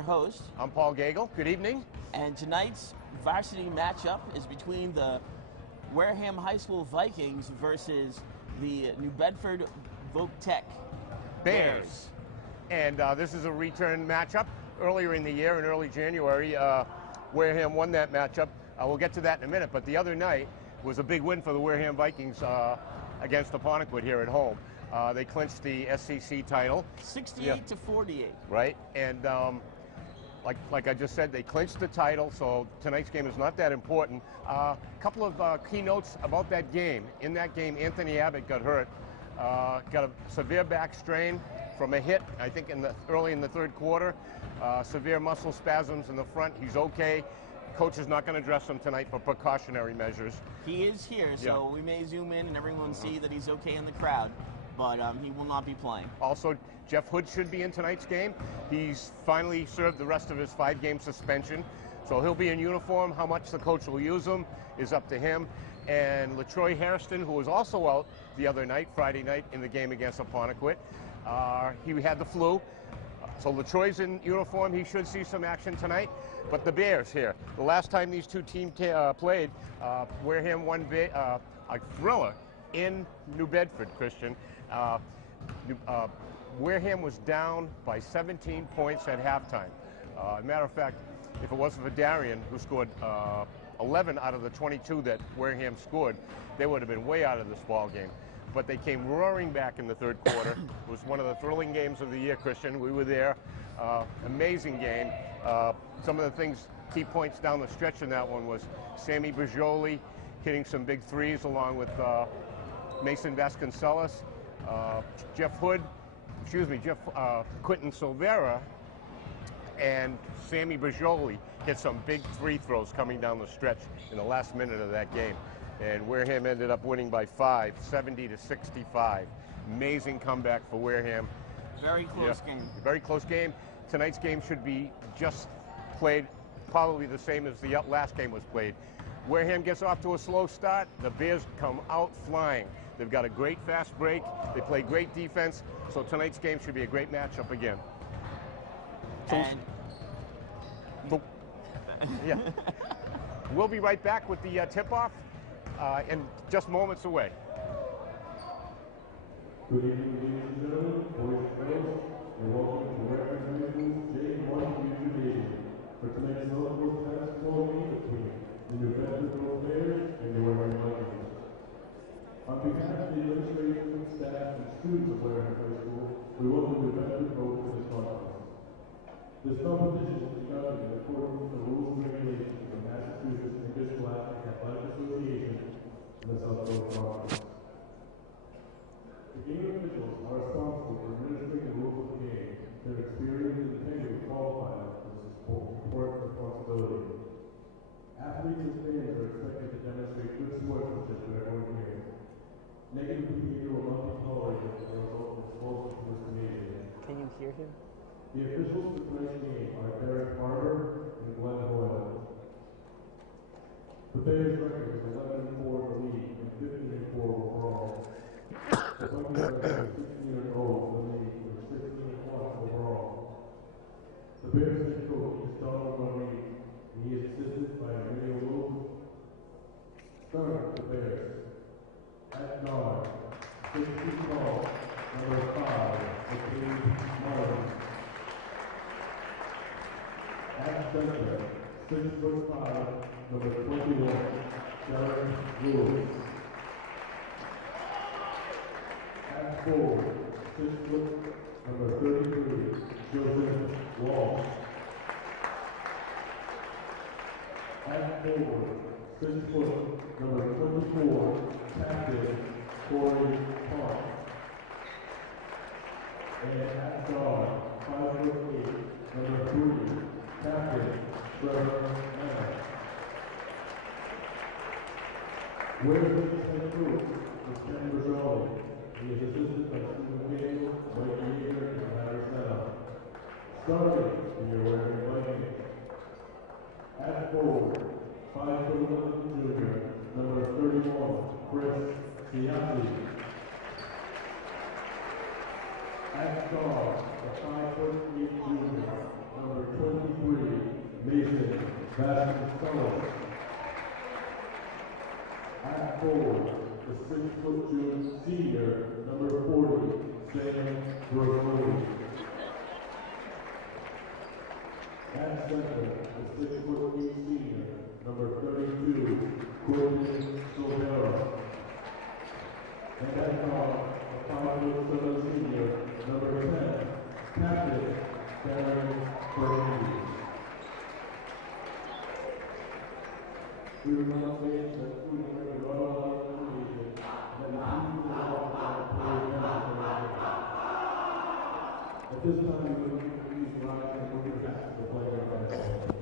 your host. I'm Paul Gagel. Good evening. And tonight's varsity matchup is between the Wareham High School Vikings versus the New Bedford Bvbk Bears. And this is a return matchup. Earlier in the year, in early January, Wareham won that matchup. We'll get to that in a minute, but the other night was a big win for the Wareham Vikings against Apponequet here at home. They clinched the SCC title. 68 to 48. Right, and like I just said, they clinched the title, so tonight's game is not that important. A couple of key notes about that game. In that game, Anthony Abbott got hurt. Got a severe back strain from a hit, I think early in the third quarter. Severe muscle spasms in the front. He's okay. Coach is not going to dress him tonight for precautionary measures. He is here, so we may zoom in and everyone see that he's okay in the crowd, but he will not be playing. Also, Jeff Hood should be in tonight's game. He's finally served the rest of his 5-game suspension, so he'll be in uniform. How much the coach will use him is up to him. And LaTroy Hairston, who was also out the other night, Friday night, in the game against Apponequet, he had the flu. So LaTroy's in uniform. He should see some action tonight. But the Bears here, the last time these two teams played, Wareham won a thriller in New Bedford, Christian. Wareham was down by 17 points at halftime. As a matter of fact, if it wasn't for Darian, who scored 11 out of the 22 that Wareham scored, they would have been way out of this ball game. But they came roaring back in the third quarter. It was one of the thrilling games of the year, Christian. We were there. Amazing game. Some of the key points down the stretch in that one was Sammy Bajoli hitting some big threes along with Mason Vasconcelos. Quentin Silvera and Sammy Bajoli hit some big free throws coming down the stretch in the last minute of that game. And Wareham ended up winning by 5, 70 to 65. Amazing comeback for Wareham. Very close game. Very close game. Tonight's game should be just played probably the same as the last game was played. Wareham gets off to a slow start. The Bears come out flying. They've got a great fast break. They play great defense. So tonight's game should be a great matchup again. Yeah. We'll be right back with the tip-off in just moments away. Good evening, ladies and gentlemen, boys and girls, and welcome to Wareham Vikings Gnbvt. For tonight's notable basketball game between the New Bedford Bears and the Wareham Vikings. On behalf of the administration, staff, and students of Wareham High School, we welcome the Bedford vote to this conference. This competition is conducted in accordance with the rules and regulations of the Massachusetts English Scholastic Athletic Association and the South Coast Conference. The game officials are responsible for administering the rules of the game. Their experience and tenure qualify for this important responsibility. Athletes and fans are expected to demonstrate good sportsmanship to everyone here. Negative behavior will not be tolerated as a result of expulsion from this community. Can you hear him? The officials for tonight's game are Derek Harder and Glenn Hoyle. The Bears' record is 11-4 in the league and 15-4 overall. The Vikings record is 16-0 in the league and 16-1 overall. The Bears' head coach is Donald Murray, and he is assisted by Emilio Wolf. Starting with the Bears. At guard, 6 feet tall, number 5, McCabe Martin. At center, 6'5", number 21, Derek Lewis. At forward, 6 foot, number 33, Joseph Walsh. At forward, 6 foot, number 24, Captain Corey Park. And at guard, 5'8", number 3, Captain Trevor Mann. Wareham head coach is Ken Bajoli. He is assisted by Stephen Hale, Mike Yeager, and Larry Sena. Starting in your Wareham Vikings. At forward, 5'11" junior, number 31, Chris Ciazzi. At guard, a 5'8" junior, number 20, At forward, the 6'2" senior, number 40, Sam Brody. At center, the 6'8" senior, number 32, Courtney Silvera. And at guard, the 5'7" senior, number 10, Captain Darren Fernandez. We will now face the student record all elimination that is used to walk at this time, we will please rise and move your back to the player of basketball.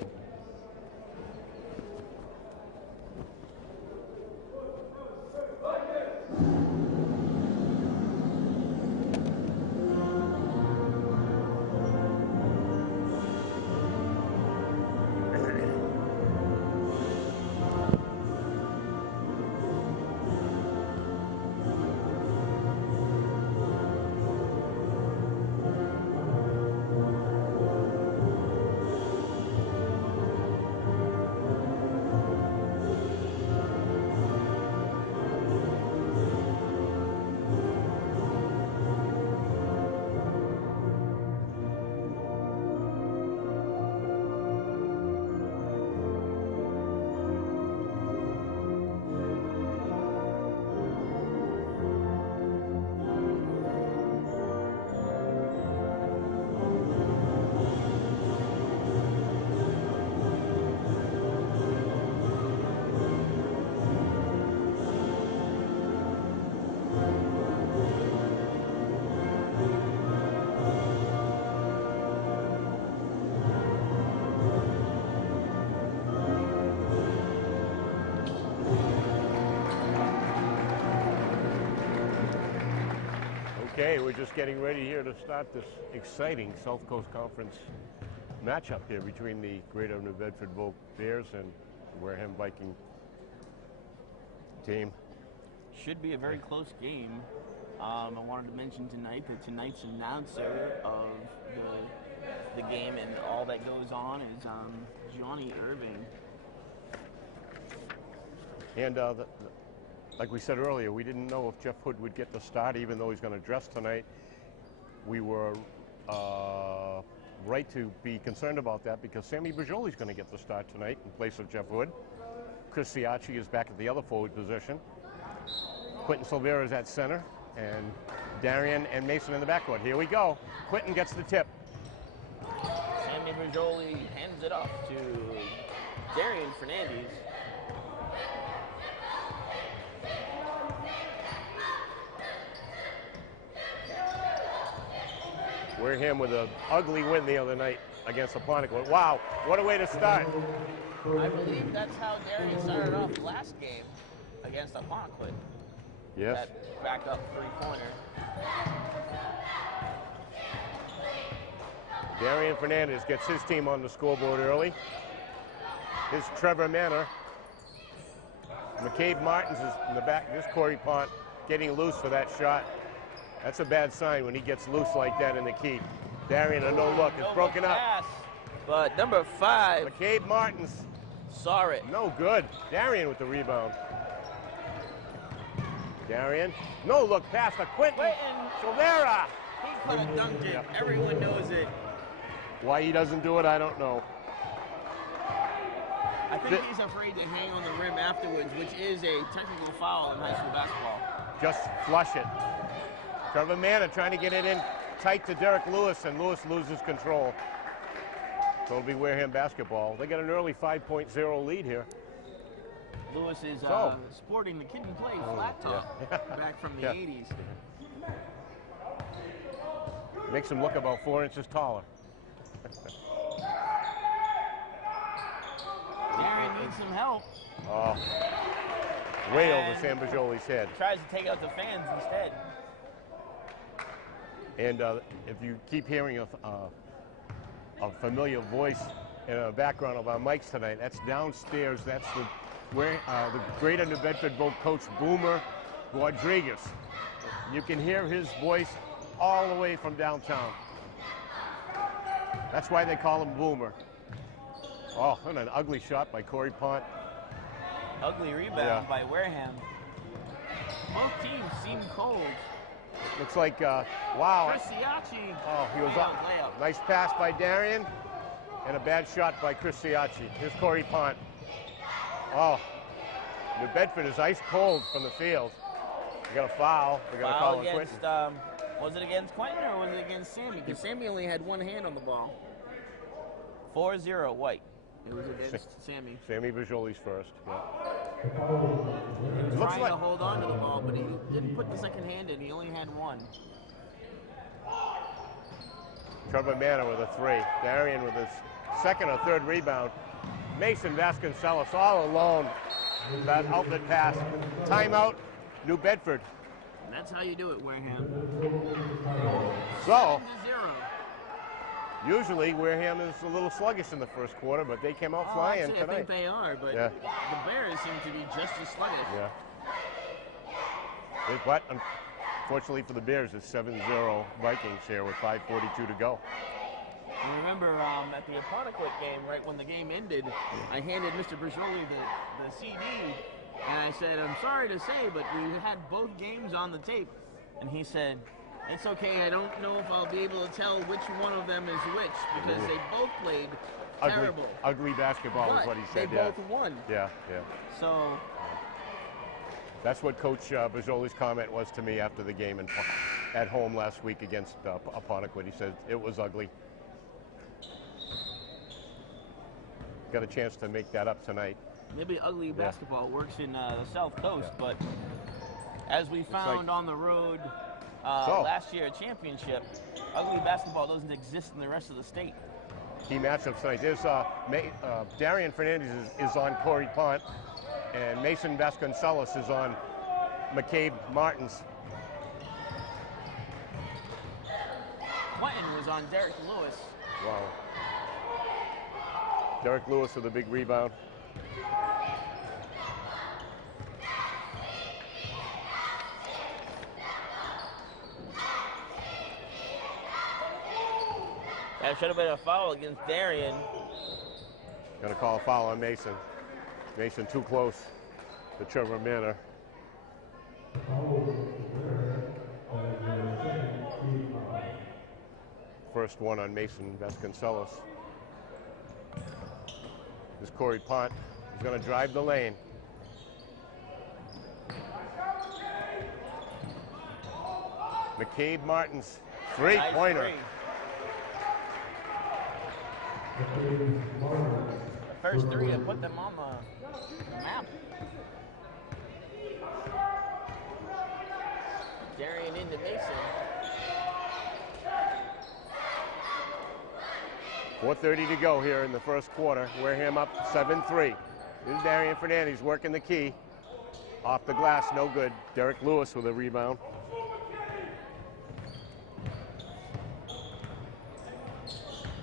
Okay, we're just getting ready here to start this exciting South Coast Conference matchup here between the Greater New Bedford Bears and the Wareham Viking team. Should be a very close game. I wanted to mention tonight that tonight's announcer of the game and all that goes on is Johnny Irving. And like we said earlier, we didn't know if Jeff Hood would get the start, even though he's going to dress tonight. We were right to be concerned about that because Sammy Bajoli's going to get the start tonight in place of Jeff Hood. Chris Siacci is back at the other forward position. Quentin Silvera is at center, and Darian and Mason in the backcourt. Here we go. Quentin gets the tip. Sammy Bajoli hands it off to Darian Fernandez. Wareham with an ugly win the other night against Apponequet. Wow, what a way to start. I believe that's how Darian started off last game against Apponequet. Yes. That back-up three-pointer. Darian Fernandez gets his team on the scoreboard early. Here's Trevor Manor. McCabe Martins is in the back. This Corey Pont getting loose for that shot. That's a bad sign when he gets loose like that in the key. Darian, a no look. It's broken up. Pass, but number 5. McCabe Martins. Saw it. No good. Darian with the rebound. Darian. No look pass to Quentin Silvera. He could have dunked it. Yep. Everyone knows it. Why he doesn't do it, I don't know. I think he's afraid to hang on the rim afterwards, which is a technical foul in high school basketball. Just flush it. Trevor Manor trying to get it in tight to Derek Lewis, and Lewis loses control. So it'll be Wareham basketball. They got an early 5.0 lead here. Lewis is sporting the Kid and Play flat top back from the 80s. Makes him look about 4 inches taller. Darian needs some help. Oh, way over Sam Bajoli's head. Tries to take out the fans instead. And if you keep hearing a familiar voice in the background of our mics tonight, that's downstairs. That's the Greater New Bedford coach Boomer Rodriguez. You can hear his voice all the way from downtown. That's why they call him Boomer. Oh, and an ugly shot by Corey Pont. Ugly rebound by Wareham. Both teams seem cold. Looks like, wow. Cristiacci. Oh, he was up. Layup. Nice pass by Darian, and a bad shot by Cristiacci. Here's Corey Pont. Oh, New Bedford is ice cold from the field. We got a foul. We got to call it against, was it against Quentin or was it against Sammy? Because Sammy only had one hand on the ball. 4-0 White. It was against Sammy. Sammy Bajoli's first. Yeah. He was trying to hold on to the ball, but he didn't put the second hand in. He only had one. Trevor Manor with a 3. Darian with his second or third rebound. Mason Vasconcelos all alone. That outlet pass. Timeout, New Bedford. And that's how you do it, Wareham. So, 7-0. usually Wareham is a little sluggish in the first quarter, but they came out flying actually, tonight. I think they are, but Yeah. the Bears seem to be just as sluggish. Yeah. But unfortunately for the Bears, it's 7-0 Vikings here with 5:42 to go. I remember at the Apponequet game, right when the game ended, I handed Mr. Bajoli the CD, and I said, I'm sorry to say, but we had both games on the tape. And he said, it's okay, I don't know if I'll be able to tell which one of them is which, because they both played terrible. Ugly basketball is what he said. They both won. Yeah, yeah. So that's what Coach Bajoli's comment was to me after the game at home last week against Apponequet. He said it was ugly. Got a chance to make that up tonight. maybe ugly basketball works in the South Coast, but as we found on the road last year at championship, ugly basketball doesn't exist in the rest of the state. Key matchups tonight. There's Darian Fernandez is on Corey Pont, and Mason Vasconcelos is on McCabe Martins. Quentin was on Derek Lewis. Wow. Derek Lewis with a big rebound. That should have been a foul against Darian. Gonna call a foul on Mason. Mason too close to Trevor Manor. First one on Mason Vasconcelos. This is Corey Pont. He's gonna drive the lane. McCabe Martins, three-pointer. Nice the first three to put them on the map. Darian into Mason. 4:30 to go here in the first quarter. Wareham up 7-3. This is Darian Fernandez working the key. Off the glass, no good. Derek Lewis with a rebound.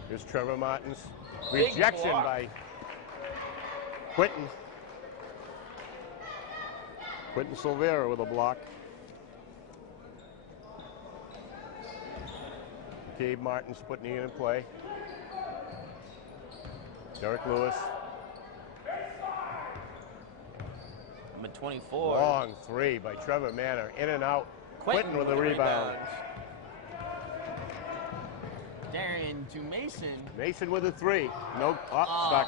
Here's Trevor Martins. Rejection by Quentin. Quentin Silvera with a block. Gabe Martins putting it in play. Derek Lewis. Number 24. Long three by Trevor Manor. In and out. Quentin with a rebound. Darian to Mason. Mason with a three. No, stuck.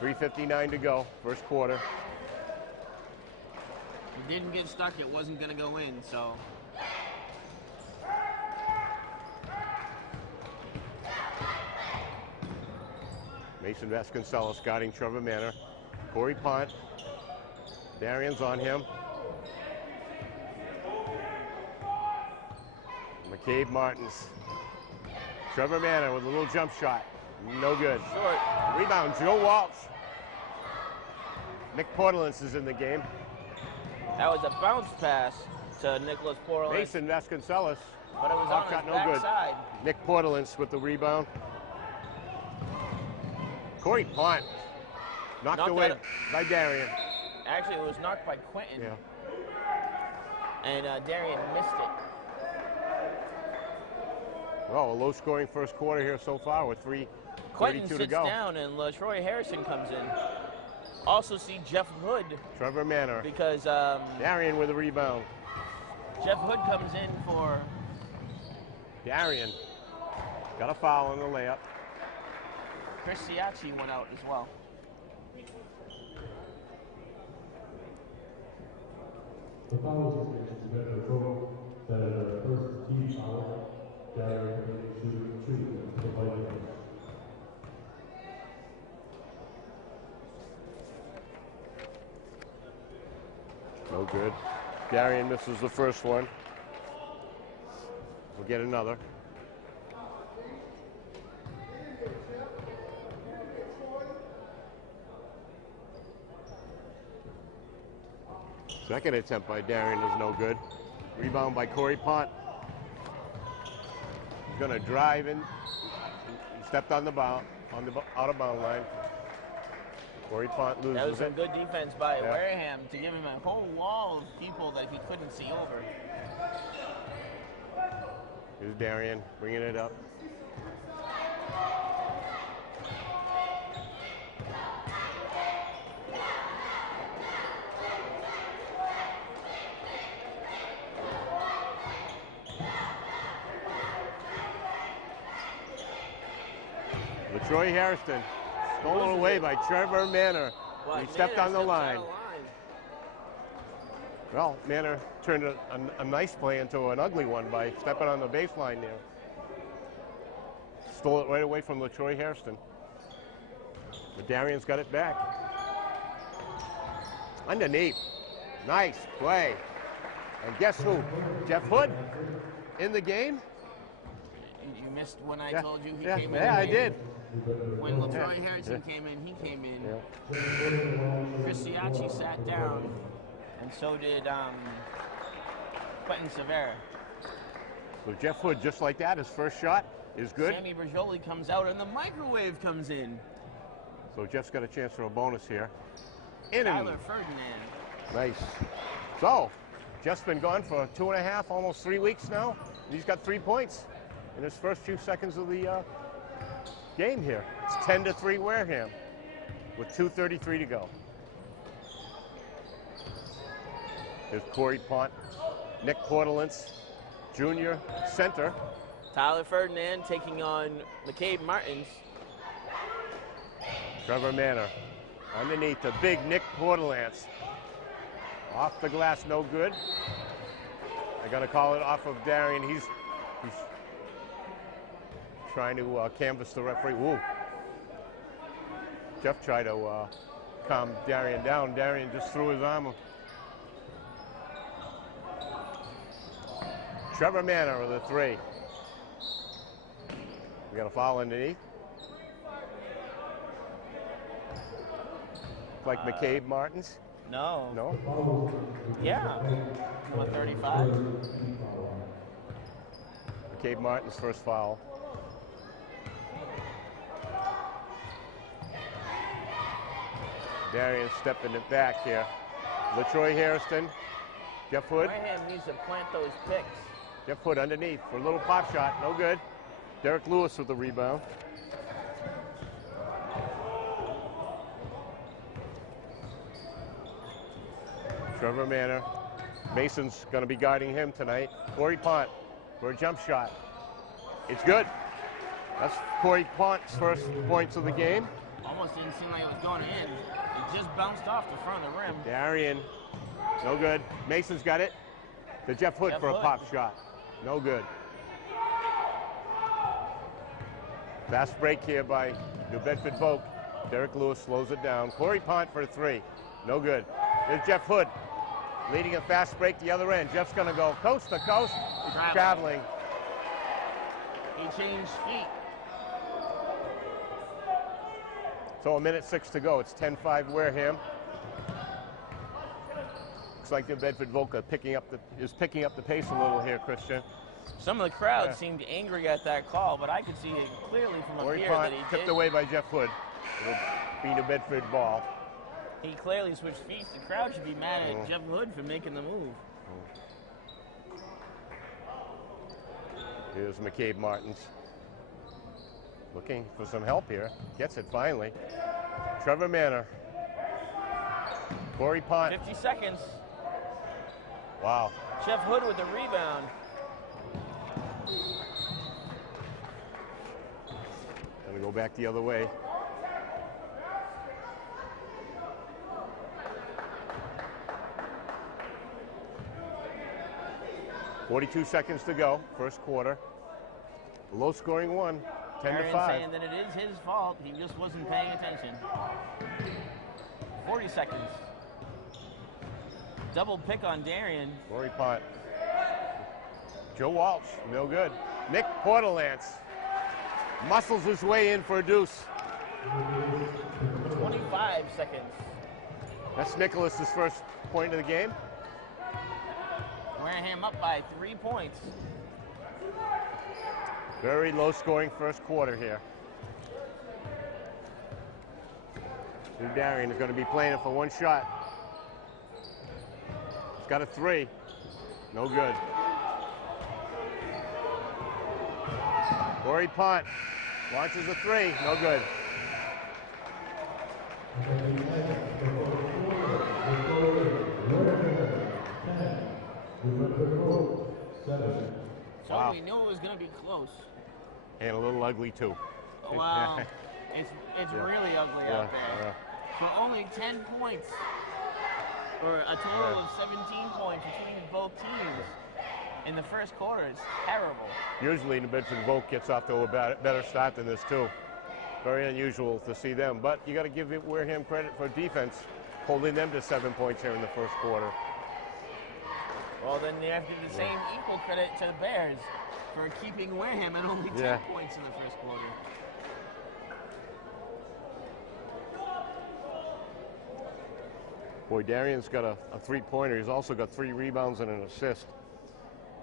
3:59 to go, first quarter. It didn't get stuck, it wasn't going to go in, so. Mason Vasconcelos guarding Trevor Manor. Corey Pont. Darian's on him. McCabe Martins. Trevor Manor with a little jump shot. No good. Short. Rebound, Joe Walsh. Nick Portolans is in the game. That was a bounce pass to Nicholas Portolans. Mason Vasconcelos. But it was on his backside. Nick Portolans with the rebound. Corey Pont knocked away by Darian. Actually, it was knocked by Quentin. Yeah. And Darian missed it. Well, a low-scoring first quarter here so far with 3:32 Quentin to sits go. down, and LaTroy Harrison comes in. Also see Jeff Hood, Trevor Manor. because Darian with a rebound. Jeff Hood comes in for Darian got a foul on the layup. Chris Siachi went out as well. The foul is Bedford Pro. That is our first team foul. Darian shooting treatment for the Vikings. No good. Darian misses the first one. We'll get another. Second attempt by Darian is no good. Rebound by Corey Pont. He's going to drive in. He stepped on the bound, on the out of bound line. Corey Pont loses That was some it. good defense by Wareham to give him a whole wall of people that he couldn't see over. Here's Darian bringing it up. LaTroy Harrison, stolen away by Trevor Manor. He stepped on the line. Well, Manor turned a nice play into an ugly one by stepping on the baseline there. Stole it right away from LaTroy Harrison. But Darian's got it back. Underneath. Nice play. And guess who? Jeff Hood in the game. You missed when I told you he Yeah, came in. yeah, I did. When LaTroy Harrison came in, he came in. Chris Siachi sat down, and so did Quentin Severa. So Jeff Hood, just like that, his first shot is good. Sammy Bergioli comes out, and the microwave comes in. So Jeff's got a chance for a bonus here. In Tyler Ferdinand. Nice. So, Jeff's been gone for 2.5, almost 3 weeks now. He's got 3 points in his first few seconds of the game here. It's 10-3 Wareham with 2:33 to go. There's Corey Pont, Nick Portalance, junior center. Tyler Ferdinand taking on McCabe Martins. Trevor Manor underneath the big Nick Portalance. Off the glass, no good. I got to call it off of Darian. He's trying to canvass the referee. Woo. Jeff tried to calm Darian down. Darian just threw his arm. Trevor Manor with a 3. We got a foul underneath. Like McCabe Martins? No. No? Yeah. Number 35. McCabe Martins' first foul. Darian stepping it back here. LaTroy Harrison. Jeff Hood. Wareham needs to plant those picks. Jeff Hood underneath for a little pop shot. No good. Derek Lewis with the rebound. Trevor Manor. Mason's going to be guarding him tonight. Corey Pont for a jump shot. It's good. That's Corey Pont's first points of the game. Almost didn't seem like it was going in. It just bounced off the front of the rim. Darian, no good. Mason's got it. To Jeff Hood for a pop shot. No good. Fast break here by New Bedford Vogue. Derek Lewis slows it down. Corey Pont for 3. No good. There's Jeff Hood leading a fast break the other end. Jeff's going to go coast to coast. He's traveling. He changed feet. So 1:06 to go. It's 10-5 Wareham. Looks like the Bedford Volca is picking up the pace a little here, Christian. Some of the crowd seemed angry at that call, but I could see it clearly from up here that he tipped did. away by Jeff Hood. It'll be New Bedford ball. He clearly switched feet. The crowd should be mad at Jeff Hood for making the move. Here's McCabe Martins. Looking for some help here. Gets it finally. Trevor Manor. Corey Pont. 50 seconds. Wow. Jeff Hood with the rebound. Gonna go back the other way. .42 seconds to go, first quarter. Low scoring one, 10 to 5. Saying that it is his fault. He just wasn't paying attention. 40 seconds. Double pick on Darian. Corey Pont. Joe Walsh, no good. Nick Portalance muscles his way in for a deuce. 25 seconds. That's Nicholas's first point of the game. Wareham up by 3 points. Very low scoring first quarter here. And Darian is going to be playing it for one shot. He's got a three. No good. Corey Pont launches a three. No good. So Wow. we knew it was going to be close. And a little ugly too. Wow. It's really ugly out there. For only 10 points, or a total of 17 points between both teams in the first quarter, it's terrible. Usually New Bedford Vogue gets off to a better start than this too. Very unusual to see them, but you got to give Wareham credit for defense, holding them to 7 points here in the first quarter. Well, then you have to give the same equal credit to the Bears for keeping Wareham at only 10 points in the first quarter. Boy, Darian's got a three-pointer. He's also got 3 rebounds and an assist.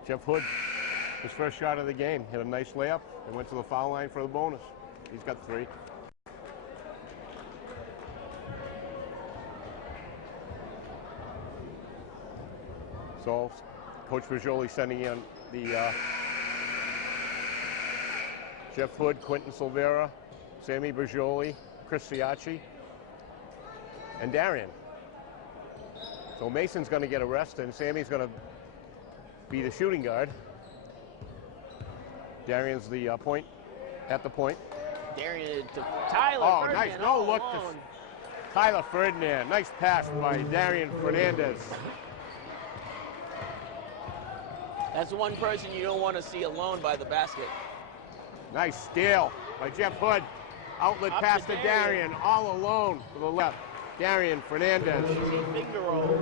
Jeff Hood, his first shot of the game, hit a nice layup and went to the foul line for the bonus. He's got 3. So, Coach Bajoli sending in the Jeff Hood, Quentin Silvera, Sammy Bajoli, Chris Ciacci, and Darian. So Mason's going to get a rest, and Sammy's going to be the shooting guard. Darian's the point, at the point. Darian to Tyler. Oh, Ferdinand, nice. No, look. Tyler Ferdinand. Nice pass by Darian Fernandez. That's one person you don't want to see alone by the basket. Nice steal by Jeff Hood. Outlet Up pass to to Darian, all alone to the left. Darian Fernandez. Easy finger roll.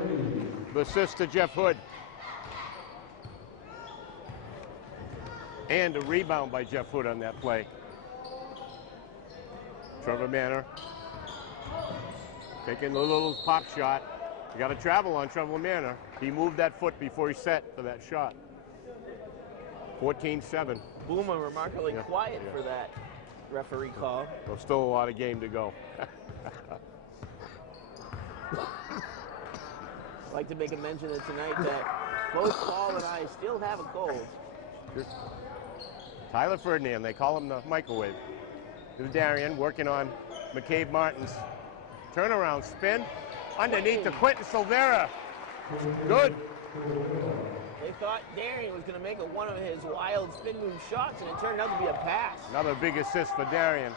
The assist to Jeff Hood. And a rebound by Jeff Hood on that play. Trevor Manor taking a little pop shot. You got to travel on Trevor Manor. He moved that foot before he set for that shot. 14-7. Boomer remarkably quiet for that referee call. There's still a lot of game to go. I'd like to make a mention of tonight that both Paul and I still have a cold. Tyler Ferdinand, they call him the microwave. Here's Darian working on McCabe Martins. Turnaround spin underneath to Quentin Silvera. Good. They thought Darian was going to make one of his wild spin move shots, and it turned out to be a pass. Another big assist for Darian.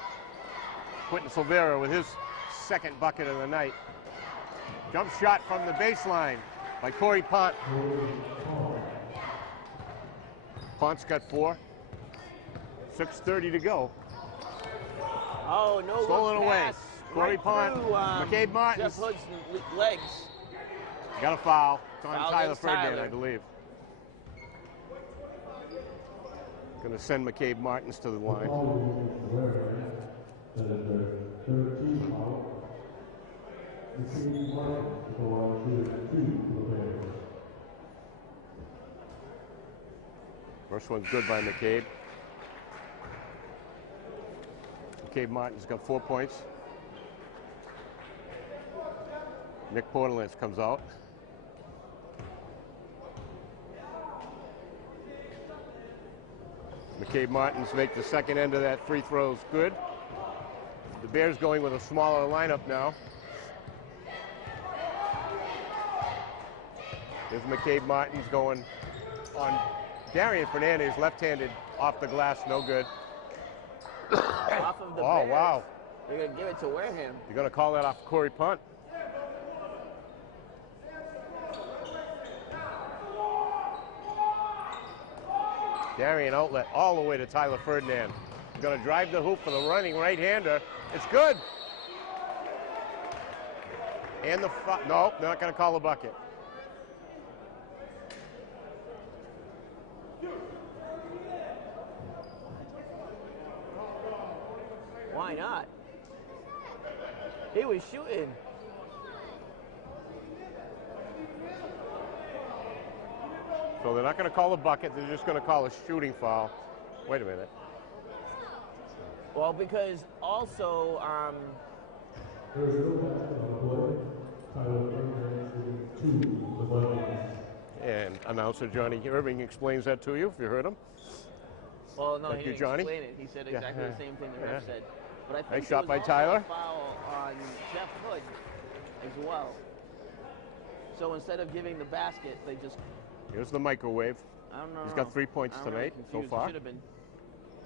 Quentin Silvera with his second bucket of the night. Jump shot from the baseline by Corey Pont. Pont's got 4. 6:30 to go. Oh, no. Stolen away. Pass Corey Pont, McCabe Martins. Jeff Hood's legs. Got a foul. It's on Foul Tyler against Ferdinand, Tyler. I believe. Going to send McCabe Martins to the line. First one's good by McCabe. McCabe Martin's got 4 points. Nick Portalance comes out. McCabe Martins make the second end of that free throws good. The Bears going with a smaller lineup now. Here's McCabe Martins going on Darian Fernandez, left-handed, off the glass, no good. Off of the Oh, Bears. wow. They're going to give it to Wareham. You're going to call that off Corey punt. Darian outlet all the way to Tyler Ferdinand. He's going to drive the hoop for the running right-hander. It's good. And the no, they're not going to call a bucket. Why not? He was shooting. So they're not going to call a bucket. They're just going to call a shooting foul. Wait a minute. Well, because also, There is no basketball play. Tyler Fernandez to the Vikings. And announcer Johnny Irving explains that to you, if you heard him. well, no, Thank he you, didn't Johnny. explain it. He said exactly the same thing the ref Yeah. said. But I think Nice there shot was by also Tyler. a foul on Jeff Hood as well. So instead of giving the basket, they just, Here's the microwave. I don't know. He's got 3 points I'm really tonight so confused. It far. should have been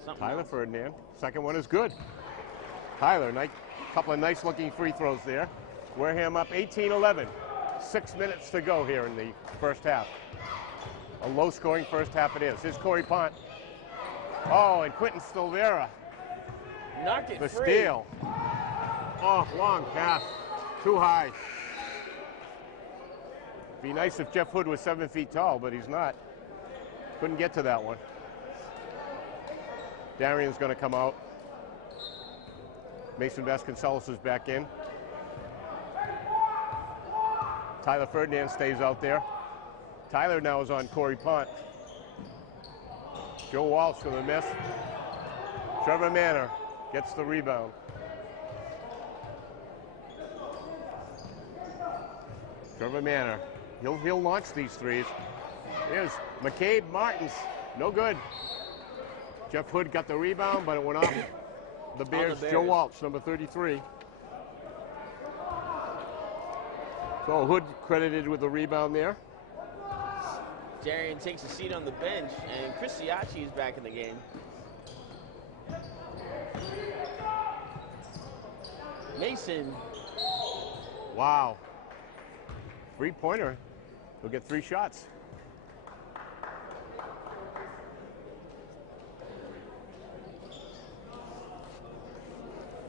something Tyler else. Ferdinand. Second one is good. Tyler, couple of nice looking free throws there. Wareham up 18-11. 6 minutes to go here in the first half. A low scoring first half it is. Here's Corey Pont. Oh, and Quentin Silvera. Knocked it The free. steal. Oh, long pass. Too high. Be nice if Jeff Hood was 7 feet tall, but he's not. Couldn't get to that one. Darian's going to come out. Mason Vasconcelos is back in. Tyler Ferdinand stays out there. Tyler now is on Corey Pont. Joe Walsh with a miss. Trevor Manor gets the rebound. Trevor Manor, he'll launch these threes. Here's McCabe Martins, no good. Jeff Hood got the rebound, but it went off the Bears. Joe Walsh, number 33. So Hood credited with the rebound there. Darian takes a seat on the bench, and Chris Siachi is back in the game. Mason. Wow. Three-pointer. He'll get 3 shots.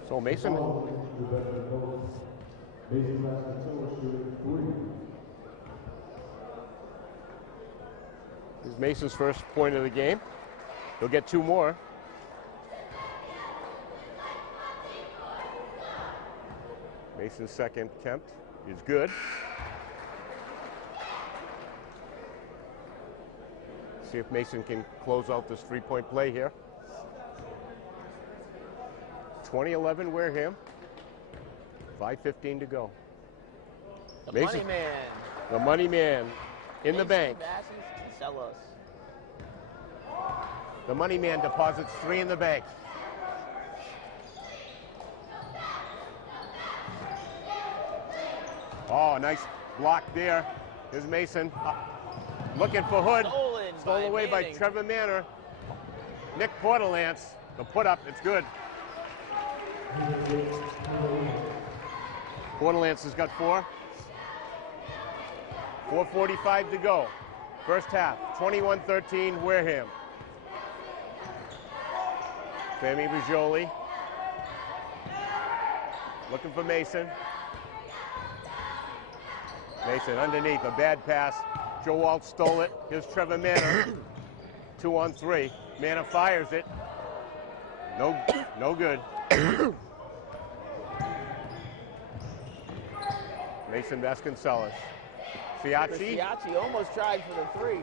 So Mason. The Bedford goals. Mason Vasconcelos shooting 3. This is Mason's first point of the game. He'll get 2 more. Mason's second attempt is good. See if Mason can close out this 3-point play here. 2011 Wareham. 5:15 to go. The Mason. money man. The money man in the bank. Vasconcelos. The money man deposits 3 in the bank. Oh, nice block there. Here's Mason. Looking for Hood. Stolen away by Trevor Manor. Nick Portalance. The put up, it's good. Portalance has got 4. 4:45 to go. First half, 21-13 Wareham. Sammy Bajoli. Looking for Mason. Mason underneath, a bad pass. Joe Walsh stole it. Here's Trevor Manor. 2 on 3. Manor fires it. No good. Mason Vasconcelos. Siachi. Siachi almost tried for the 3.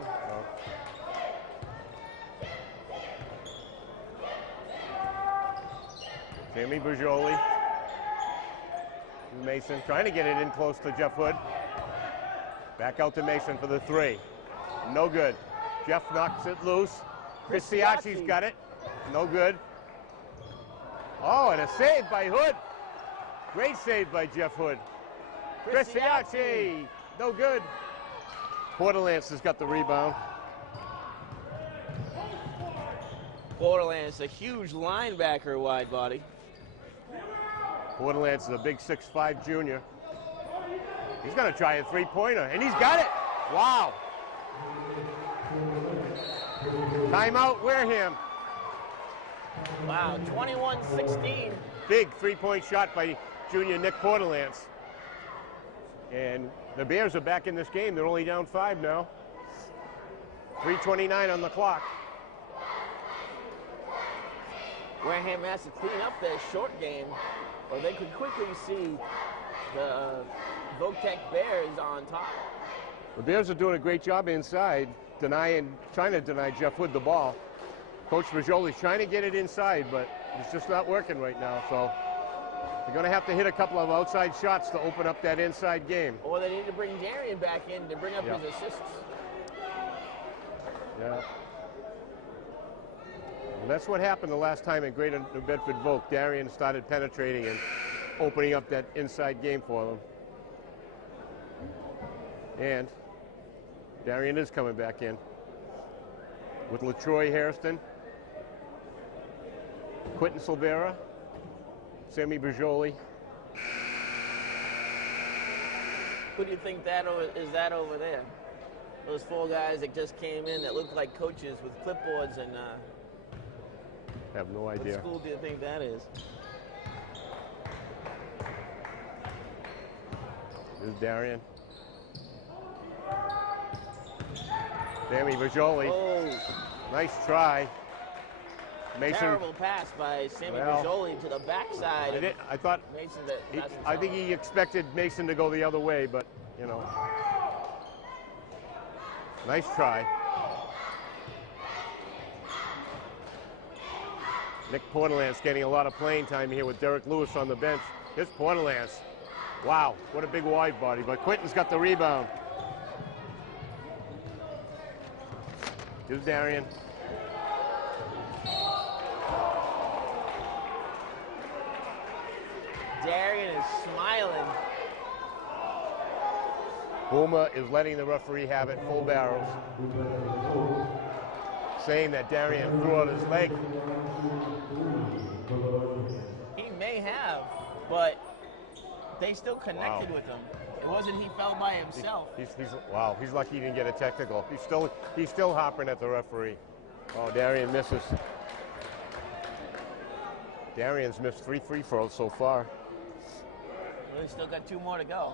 Sammy Bajoli. Mason trying to get it in close to Jeff Hood. Back out to Mason for the 3. No good. Jeff knocks it loose. Chris Siachi's got it. No good. Oh, and a save by Hood. Great save by Jeff Hood. Chris Siachi. No good. Borderlands has got the rebound. Borderlands, a huge linebacker, wide body. Borderlands is a big 6'5" junior. He's going to try a three-pointer, and he's got it. Wow. Timeout, Wareham. Wow, 21-16. Big three-point shot by junior Nick Borderlands. And the Bears are back in this game. They're only down 5 now. 3:29 on the clock. Wareham has to clean up their short game, or they could quickly see the Bvbk Bears on top. The Bears are doing a great job inside, trying to deny Jeff Hood the ball. Coach Majoli's trying to get it inside, but it's just not working right now. So they're going to have to hit a couple of outside shots to open up that inside game. Or they need to bring Darian back in to bring up his assists. Yeah. Well, that's what happened the last time in Greater New Bedford Volk. Darian started penetrating and opening up that inside game for them. And Darian is coming back in with LaTroy Hairston, Quentin Silvera, Sammy Bajoli. Who do you think is that over there? Those 4 guys that just came in that look like coaches with clipboards and I have no idea. What school do you think that is? This is Darian. Sammy Bajoli. Oh. Nice try. Mason. Terrible pass by Sammy Bajoli to the backside. I thought Mason. I think he expected Mason to go the other way, but you know. Nice try. Nick Borderlands getting a lot of playing time here with Derek Lewis on the bench. Here's Borderlands. Wow, what a big wide body, but Quentin's got the rebound. Here's Darian. Darian is smiling. Boomer is letting the referee have it full barrels, saying that Darian threw out his leg. He may have, but they still connected with him. It wasn't he fell by himself. He's lucky he didn't get a technical. He's still hopping at the referee. Oh, Darian misses. Darian's missed 3 free throws so far. Well, he's still got 2 more to go.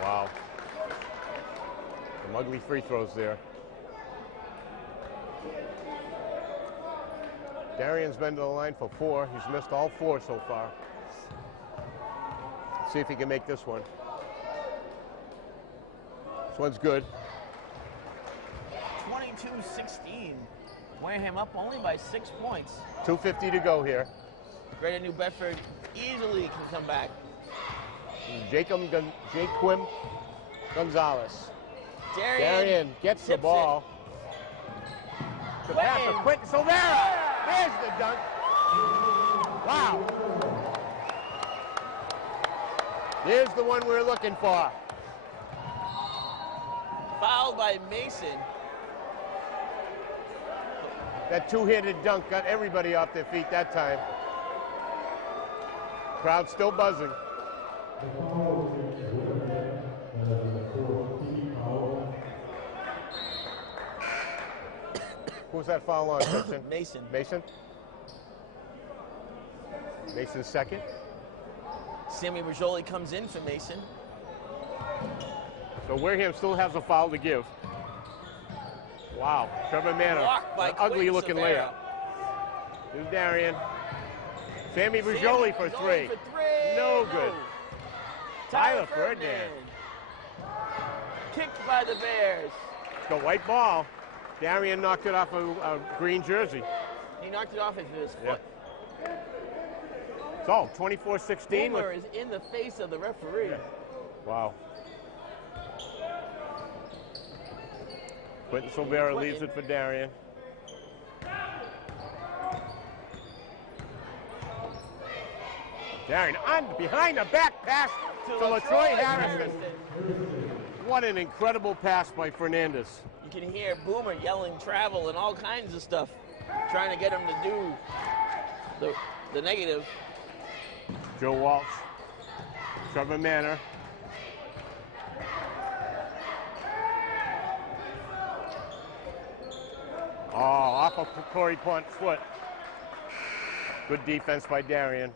Wow. Some ugly free throws there. Darian's been to the line for 4. He's missed all 4 so far. Let's see if he can make this one. This one's good. 22-16. Wareham up only by 6 points. 2:50 to go here. Greater New Bedford easily can come back. Jaquim Gonzalez. Darian gets the ball. The pass for Quentin Silvera. There's the dunk. Wow. There's the one we're looking for. Fouled by Mason. That 2-handed dunk got everybody off their feet that time. Crowd still buzzing. Who's that foul on, Mason? Mason. Mason? Mason's second. Sammy Bajoli comes in for Mason. So Wareham still has a foul to give. Wow, Trevor Manor, an ugly looking layup. Here's Darian. Sammy Bajoli for 3. No good. Tyler Ferdinand. Kicked by the Bears. It's a white ball. Darian knocked it off a green jersey. He knocked it off of his foot. So, 24-16. Boomer is in the face of the referee. Wow. Quentin Silvera leaves it for Darian. Darian behind the back pass to LaTroy Harrison. What an incredible pass by Fernandez. You can hear Boomer yelling travel and all kinds of stuff, trying to get him to do the negative. Joe Walsh, Trevor Manor. Oh, off of Corey Punt's foot. Good defense by Darian.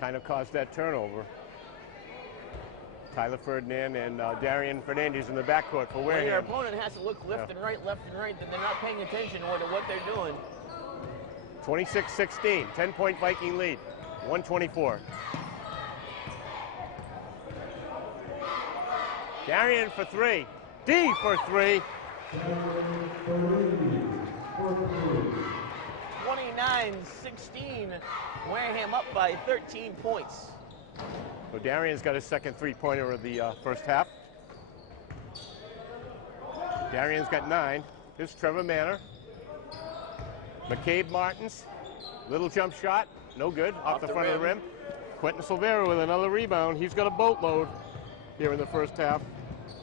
Kind of caused that turnover. Tyler Ferdinand and Darian Fernandez in the backcourt for Wareham. When your opponent has to look left and right, then they're not paying attention to what they're doing. 26-16, 10-point Viking lead, 124. Darian for three, D for three. 29-16, Wareham up by 13 points. So Darian's got his second three-pointer of the first half. Darian's got 9. Here's Trevor Manor. McCabe Martins, little jump shot, no good, off the front of the rim. Quentin Silvera with another rebound. He's got a boatload here in the first half.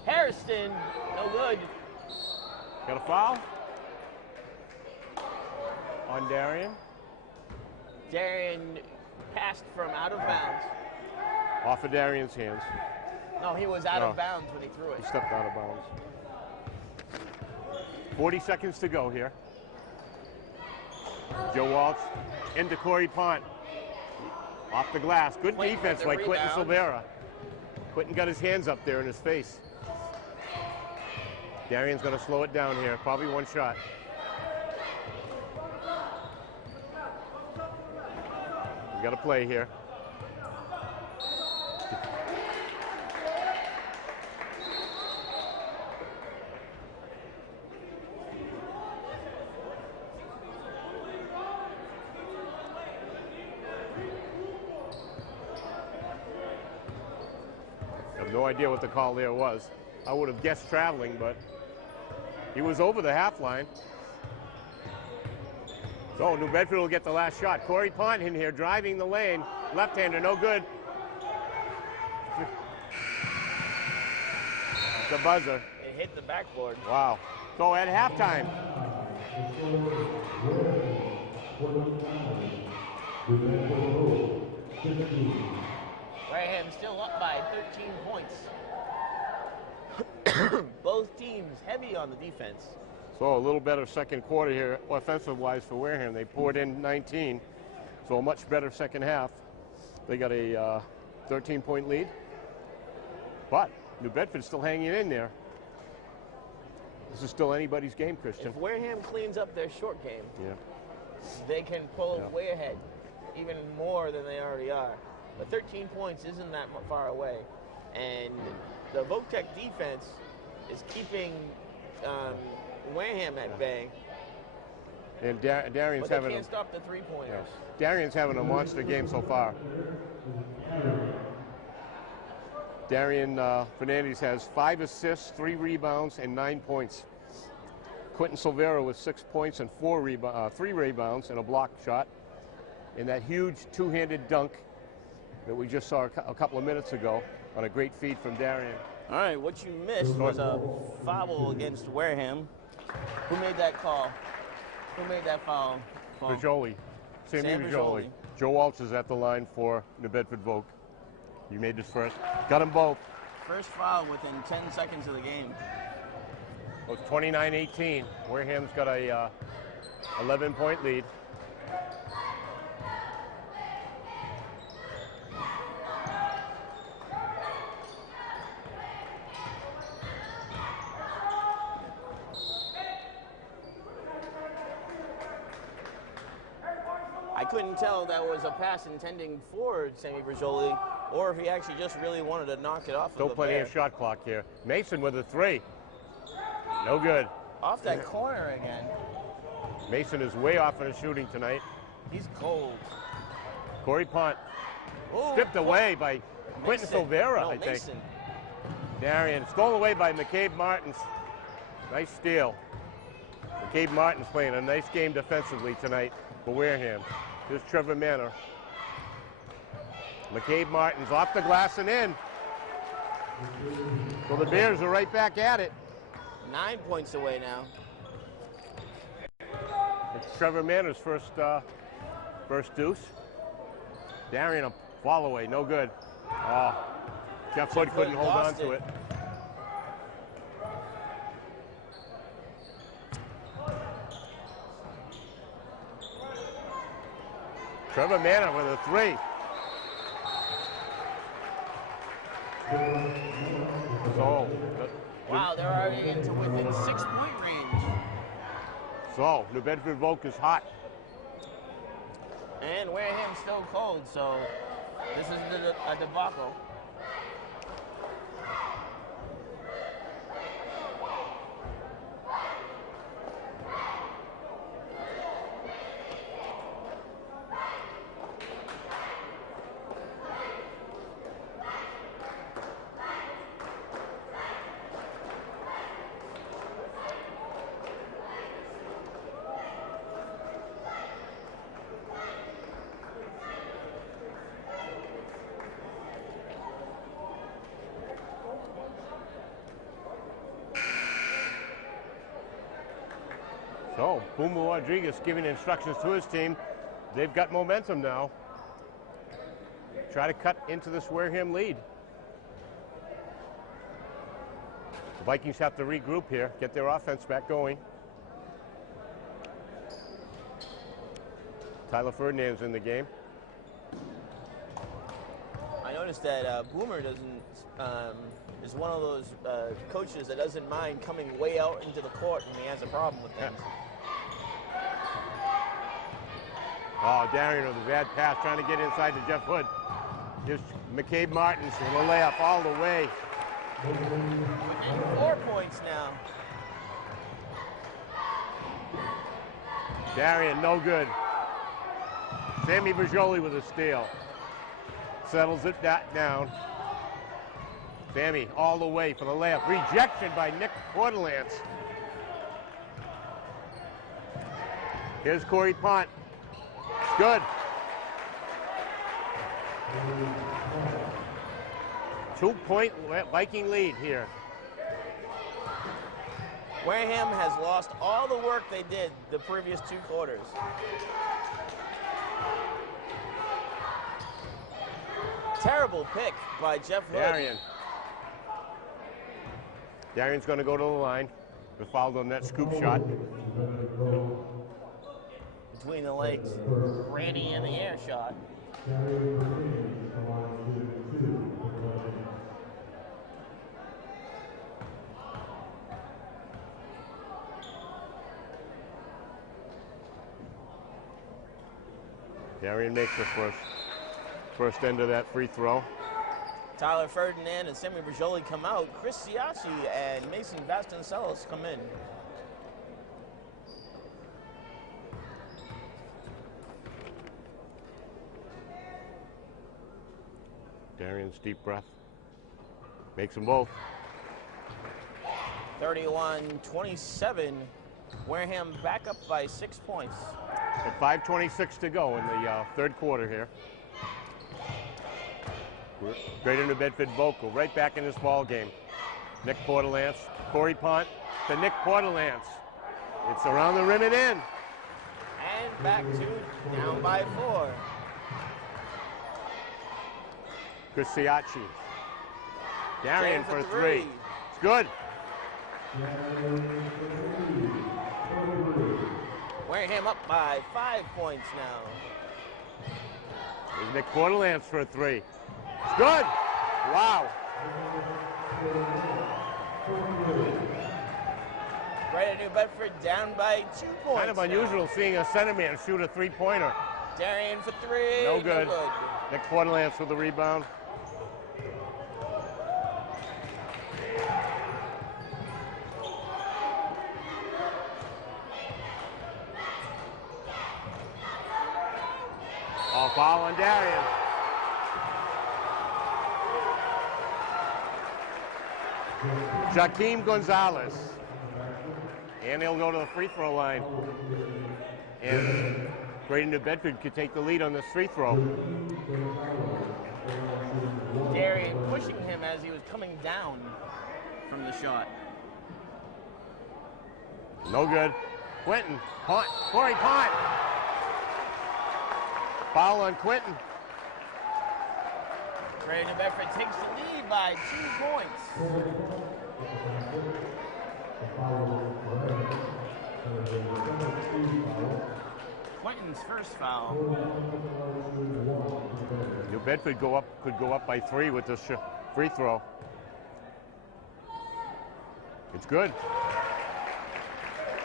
Harrison, no good. Got a foul on Darian. Darian passed from out of bounds. Off of Darian's hands. No, he was out of bounds when he threw it. He stepped out of bounds. 40 seconds to go here. Joe Walsh into Corey Pont. Off the glass. Good defense by Quentin Silvera. Quentin got his hands up there in his face. Darian's going to slow it down here. Probably one shot. We got to play here. I have no idea what the call there was. I would have guessed traveling, but he was over the half line. So New Bedford will get the last shot. Corey Pont in here driving the lane. Left-hander, no good. The buzzer. It hit the backboard. Wow. So at halftime. Wareham still up by 13 points. Both teams heavy on the defense. So a little better second quarter here, offensive-wise for Wareham. They poured in 19, so a much better second half. They got a 13-point lead. But New Bedford's still hanging in there. This is still anybody's game, Christian. If Wareham cleans up their short game, they can pull way ahead, even more than they already are. But 13 points isn't that far away. And the Bvbk defense is keeping Wareham at bay. And Darian's but having they can't stop the three-pointers. Darian's having a monster game so far. Darian Fernandez has 5 assists, 3 rebounds, and 9 points. Quentin Silvera with 6 points and 3 rebounds and a block shot. And that huge two-handed dunk that we just saw a couple of minutes ago on a great feed from Darian. All right, what you missed was a foul against Wareham. Who made that call? Who made that foul? Virgioli. Sammy Virgioli. Joe Walsh is at the line for New Bedford Vvbk. You made this first. Got them both. First foul within 10 seconds of the game. Well, it's 29-18. Wareham's got a 11-point lead. I couldn't tell that was a pass intending for Sammy Virgioli, or if he actually just really wanted to knock it off. Still plenty of shot clock here. Mason with a 3. No good. Off that corner again. Mason is way off in his shooting tonight. He's cold. Corey Pont Ooh, stripped away by Quentin Mason. Silvera, No, I think. Mason. Darian stolen away by McCabe Martins. Nice steal. McCabe Martins playing a nice game defensively tonight for Wareham. Here's Trevor Manor. McCabe Martins off the glass and in. So the Bears are right back at it. 9 points away now. It's Trevor Manor's first deuce. Darian a fall away, no good. Oh, Jeff Hood couldn't hold on to it. Trevor Manor with a three. So, Wow, they're already into within 6-point range. so New Bedford Volk is hot. And Wareham's still cold, so this is a debacle. So, Boomer Rodriguez giving instructions to his team. They've got momentum now. Try to cut into this Wareham lead. The Vikings have to regroup here, get their offense back going. Tyler Ferdinand's in the game. I noticed that Boomer doesn't is one of those coaches that doesn't mind coming way out into the court when he has a problem with things. Oh, Darian with a bad pass trying to get inside to Jeff Hood. Here's McCabe Martins with a layup all the way. Within 4 points now. Darian, no good. Sammy Bajoli with a steal. Settles it down. Sammy all the way for the layup. Rejection by Nick Portalance. Here's Corey Pont. It's good. 2-point Viking lead here. Wareham has lost all the work they did the previous 2 quarters. Terrible pick by Jeff Hood. Darian. Darian's going to go to the line. He fouled on that scoop shot. Between the legs, Randy in the air shot. Darian makes the first end of that free throw. Tyler Ferdinand and Sammy Bajoli come out. Chris Siachi and Mason Vasconcelos come in. Darian's deep breath. Makes them both. 31-27. Wareham back up by 6 points. At 5:26 to go in the third quarter here. Greater New Bedford Vocal right back in this ball game. Nick Portalance, Corey Pont to Nick Portalance. It's around the rim and in. And back to down by 4. Chris Siachi. Darian for 3. It's good. Wareham up by 5 points now. There's Nick Portalance for 3. It's good. Wow. Greater New Bedford down by 2 points. Kind of unusual seeing a center man shoot a 3-pointer. Darian for 3. No good. Nick Portalance with the rebound. Oh, foul on Darian. Jakeem Gonzalez. And he'll go to the free throw line. And Greater New Bedford could take the lead on this free throw. Darian pushing him as he was coming down from the shot. No good. Quentin, Pont, Corey Pont. Foul on Quentin. Greater New Bedford takes the lead by 2 points. Quentin's first foul. New Bedford could go up by 3 with this free throw. It's good.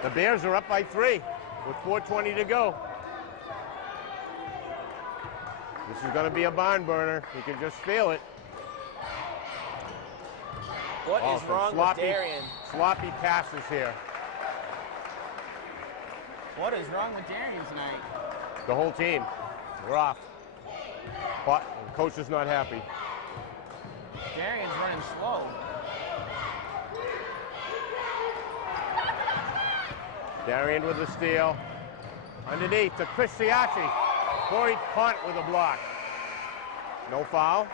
The Bears are up by 3 with 4:20 to go. This is going to be a barn burner. You can just feel it. What is wrong with Darian? Sloppy passes here. What is wrong with Darian tonight? The whole team. We're off. But the coach is not happy. Darian's running slow. Darian with the steal. Underneath to Chris Siachi. Corey Pont with a block. No foul.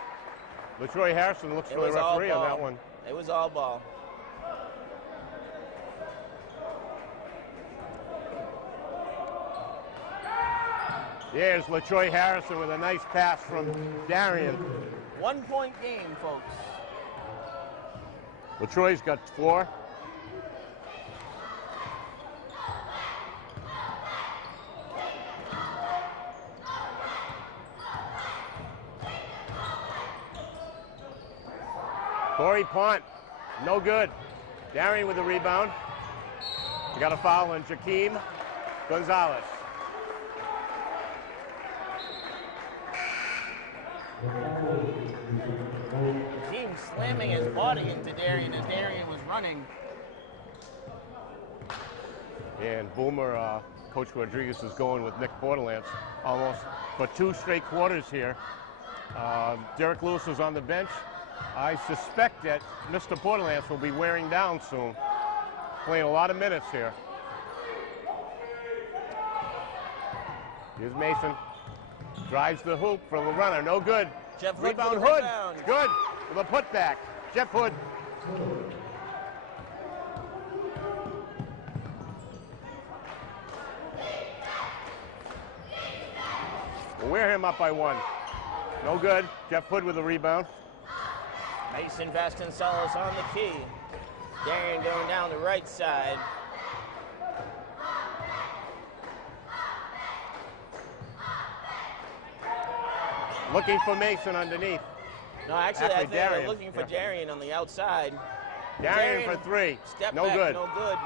LaTroy Harrison looks for the referee on that one. It was all ball. There's LaTroy Harrison with a nice pass from Darian. 1 point game, folks. LaTroy's got 4. Corey Pont, no good. Darian with the rebound. We got a foul on Jakeem Gonzalez. Team slamming his body into Darian as Darian was running. And Boomer, Coach Rodriguez is going with Nick Portalance almost for 2 straight quarters here. Derek Lewis is on the bench. I suspect that Mr. Portalance will be wearing down soon. Playing a lot of minutes here. Here's Mason. Drives the hoop from the runner. No good. Jeff Hood. Rebound Hood. Good. With a putback. Jeff Hood. We'll wear him up by 1. No good. Jeff Hood with a rebound. Mason Vasconcelos on the key. Darian going down the right side. Looking for Mason underneath. No, actually I think they're looking for Darian on the outside. Darian for 3. Step no back, good. no good.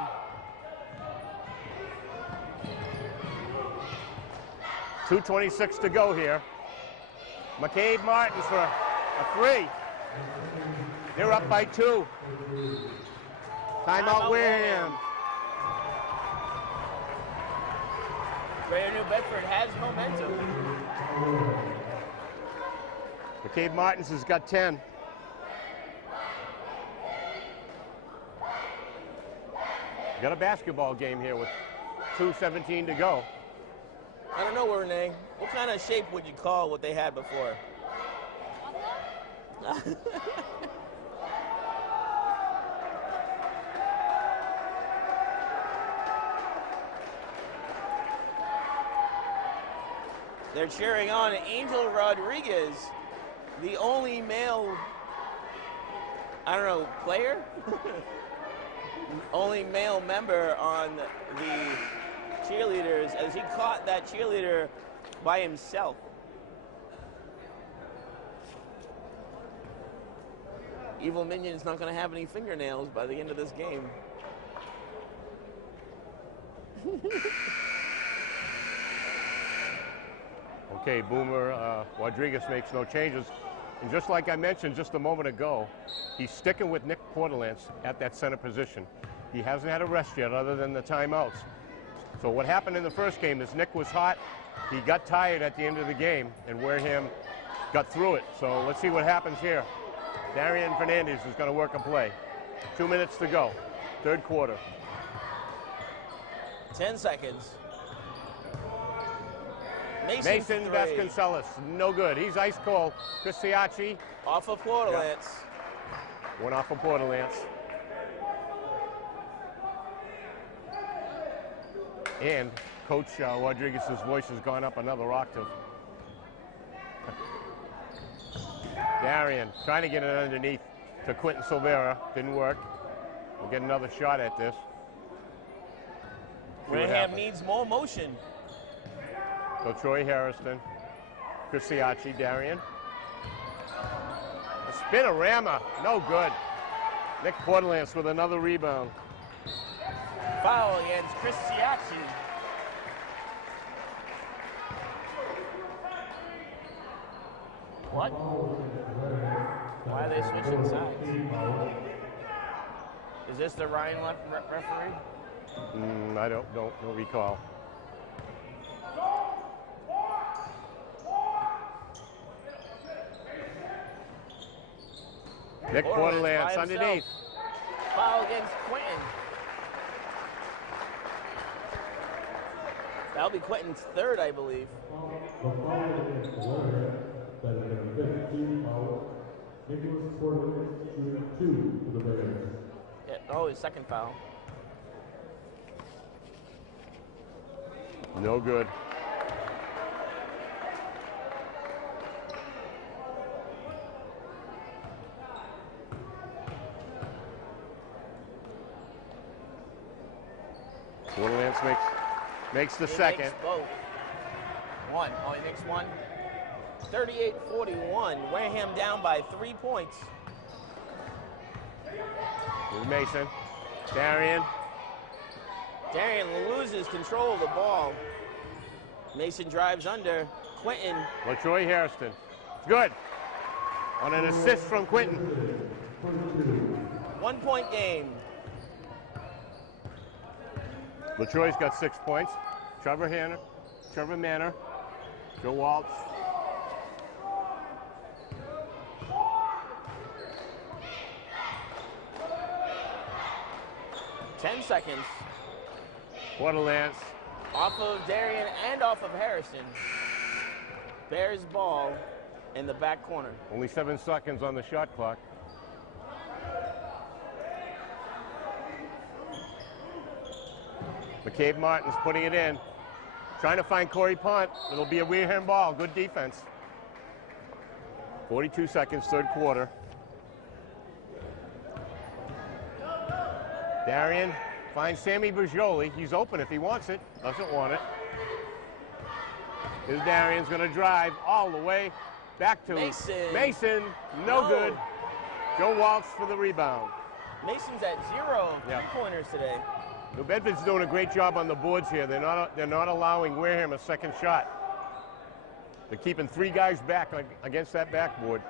.226 to go here. McCabe Martins for a 3. They're up by 2. Timeout Wareham. Greater New Bedford has momentum. McCabe Martins has got 10. We got a basketball game here with 2:17 to go. I don't know, Renee. What kind of shape would you call what they had before? They're cheering on Angel Rodriguez, the only male, I don't know, player? Only male member on the cheerleaders, as he caught that cheerleader by himself. Evil Minion's not going to have any fingernails by the end of this game. Okay, Boomer Rodriguez makes no changes. And just like I mentioned just a moment ago, he's sticking with Nick Portalance at that center position. He hasn't had a rest yet other than the timeouts. So what happened in the first game is Nick was hot. He got tired at the end of the game, and Wareham got through it. So let's see what happens here. Darian Fernandez is going to work a play. 2 minutes to go. Third quarter. 10 seconds. Mason Vasconcelos, no good. He's ice cold. Chris Siacci. Off of Portalance. One off of Portalance. And Coach Rodriguez's voice has gone up another octave. Darian trying to get it underneath to Quentin Silvera. Didn't work. We'll get another shot at this. Wareham needs more motion. So Troy Harrison, Chris Siacci, Darian. A spinorama, no good. Nick Portalance with another rebound. Foul against Chris Siacci. What? Why are they switching sides? Is this the Ryan referee? I don't recall. Nick Portalance underneath. Foul against Quentin. That'll be Quentin's third, I believe. The foul against Wareham, that is going to be 15 fouls. Nicholas Portalance shooting 2 for the Bears. Yeah, oh, his second foul. No good. Portalance makes the second. Makes both. One. Oh, he makes one. 38-41. Wareham down by 3 points. Here's Mason. Darian. Darian loses control of the ball. Mason drives under. Quentin. LaTroy Hairston. Good. On an assist from Quentin. 1 point game. LaTroy's got 6 points. Trevor Manor, Joe Waltz. Ten seconds. Portalance. Off of Darian and off of Harrison. Bears ball in the back corner. Only 7 seconds on the shot clock. McCabe Martin's putting it in. Trying to find Corey Pont. It'll be a Wareham ball. Good defense. 42 seconds, third quarter. Darian finds Sammy Bergioli. He's open if he wants it. Doesn't want it. Here's Darian's going to drive all the way back to Mason. No good. Joe Waltz for the rebound. Mason's at 0 3-pointers today. New Bedford's doing a great job on the boards here. They're not allowing Wareham a second shot. They're keeping 3 guys back against that backboard.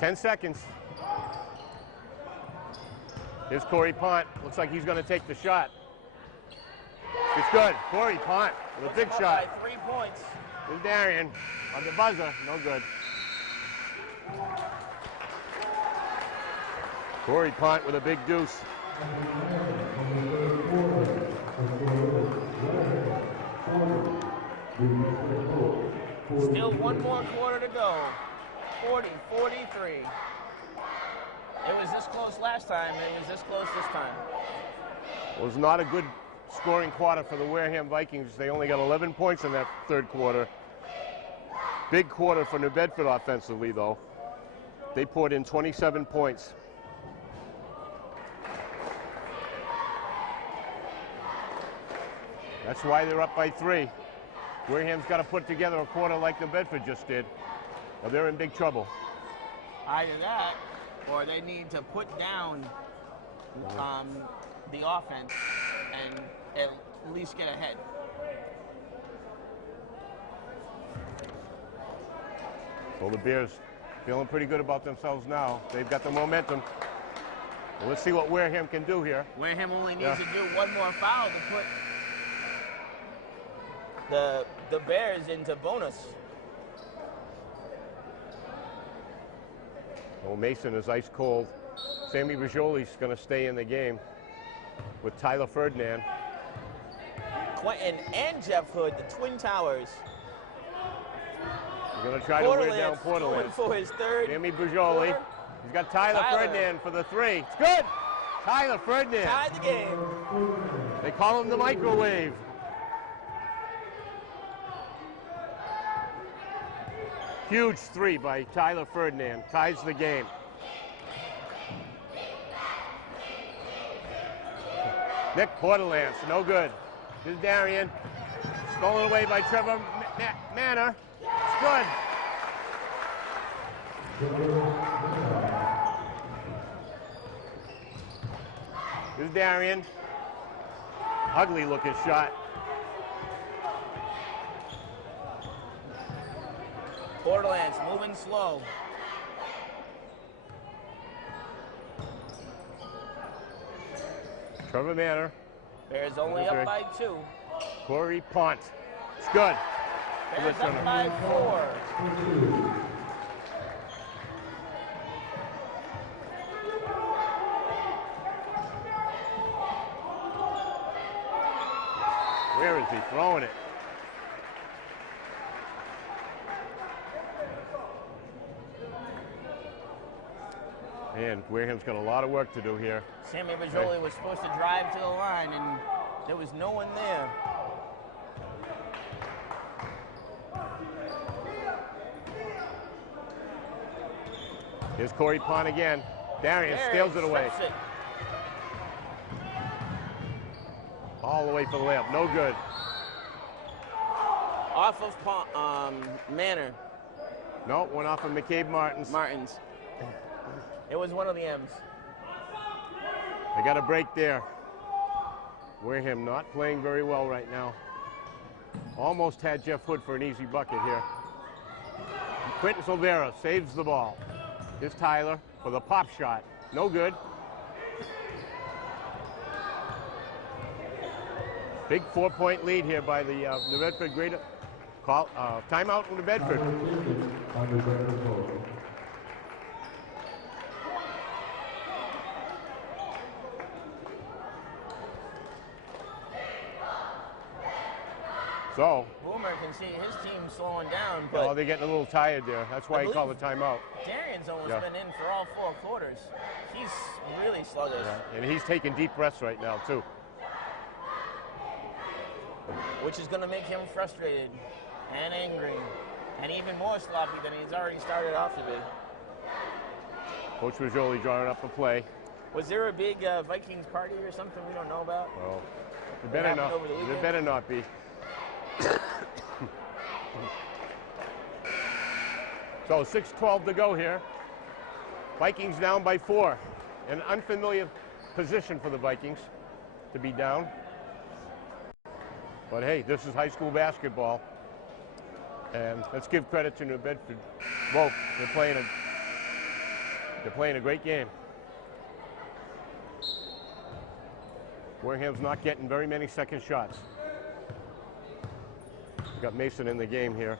10 seconds. Here's Corey Pont. Looks like he's going to take the shot. It's good. Corey Pont with a big shot. By 3 points. Here's Darian on the buzzer. No good. Corey Pont with a big deuce. Still 1 more quarter to go. 40-43. It was this close last time. It was this close this time. It was not a good scoring quarter for the Wareham Vikings. They only got 11 points in that third quarter. Big quarter for New Bedford offensively, though. They poured in 27 points. That's why they're up by 3. Wareham's got to put together a quarter like New Bedford just did, or they're in big trouble. Either that, or they need to put down the offense and at least get ahead. So the Bears feeling pretty good about themselves now. They've got the momentum. Well, let's see what Wareham can do here. Wareham only needs to do one more foul to put the Bears into bonus. Oh, Mason is ice cold. Sammy Bajoli's going to stay in the game with Tyler Ferdinand. Quentin and Jeff Hood, the Twin Towers. We're going to try to wear down Porterland. Going for his third. Sammy Bajoli. He's got Tyler Ferdinand for the three. It's good. Tyler Ferdinand. Tied the game. They call him the microwave. Huge three by Tyler Ferdinand. Ties the game. Nick Porterland, no good. This is Darian. Stolen away by Trevor Manor. It's good. This is Darian. Ugly looking shot. Borderlands moving slow. Trevor Manor. Bears only up by 2. Corey Pont. It's good. Bears up by 4. Where is he throwing it? And Wareham's got a lot of work to do here. Sammy Bajoli was supposed to drive to the line, and there was no one there. Here's Corey Pond again. Darian steals it away. All the way for the layup. No good. Off of Manor. No, went off of McCabe Martins. It was one of the M's. They got a break there. Wareham not playing very well right now. Almost had Jeff Hood for an easy bucket here. Quentin Silvera saves the ball. Here's Tyler for the pop shot. No good. Big 4-point lead here by the New Bedford Greater. Timeout in New Bedford. So, Boomer can see his team slowing down, but they're getting a little tired there. That's why he called the timeout. Darian's almost been in for all 4 quarters. He's really sluggish. Yeah. And he's taking deep breaths right now, too. Which is going to make him frustrated and angry and even more sloppy than he's already started off to be. Coach Majoli drawing up a play. Was there a big Vikings party or something we don't know about? Well, there better not be. So 6:12 to go here. Vikings down by 4. An unfamiliar position for the Vikings to be down. But hey, this is high school basketball. And let's give credit to New Bedford. Well, they're playing a great game. Wareham's not getting very many second shots. We got Mason in the game here.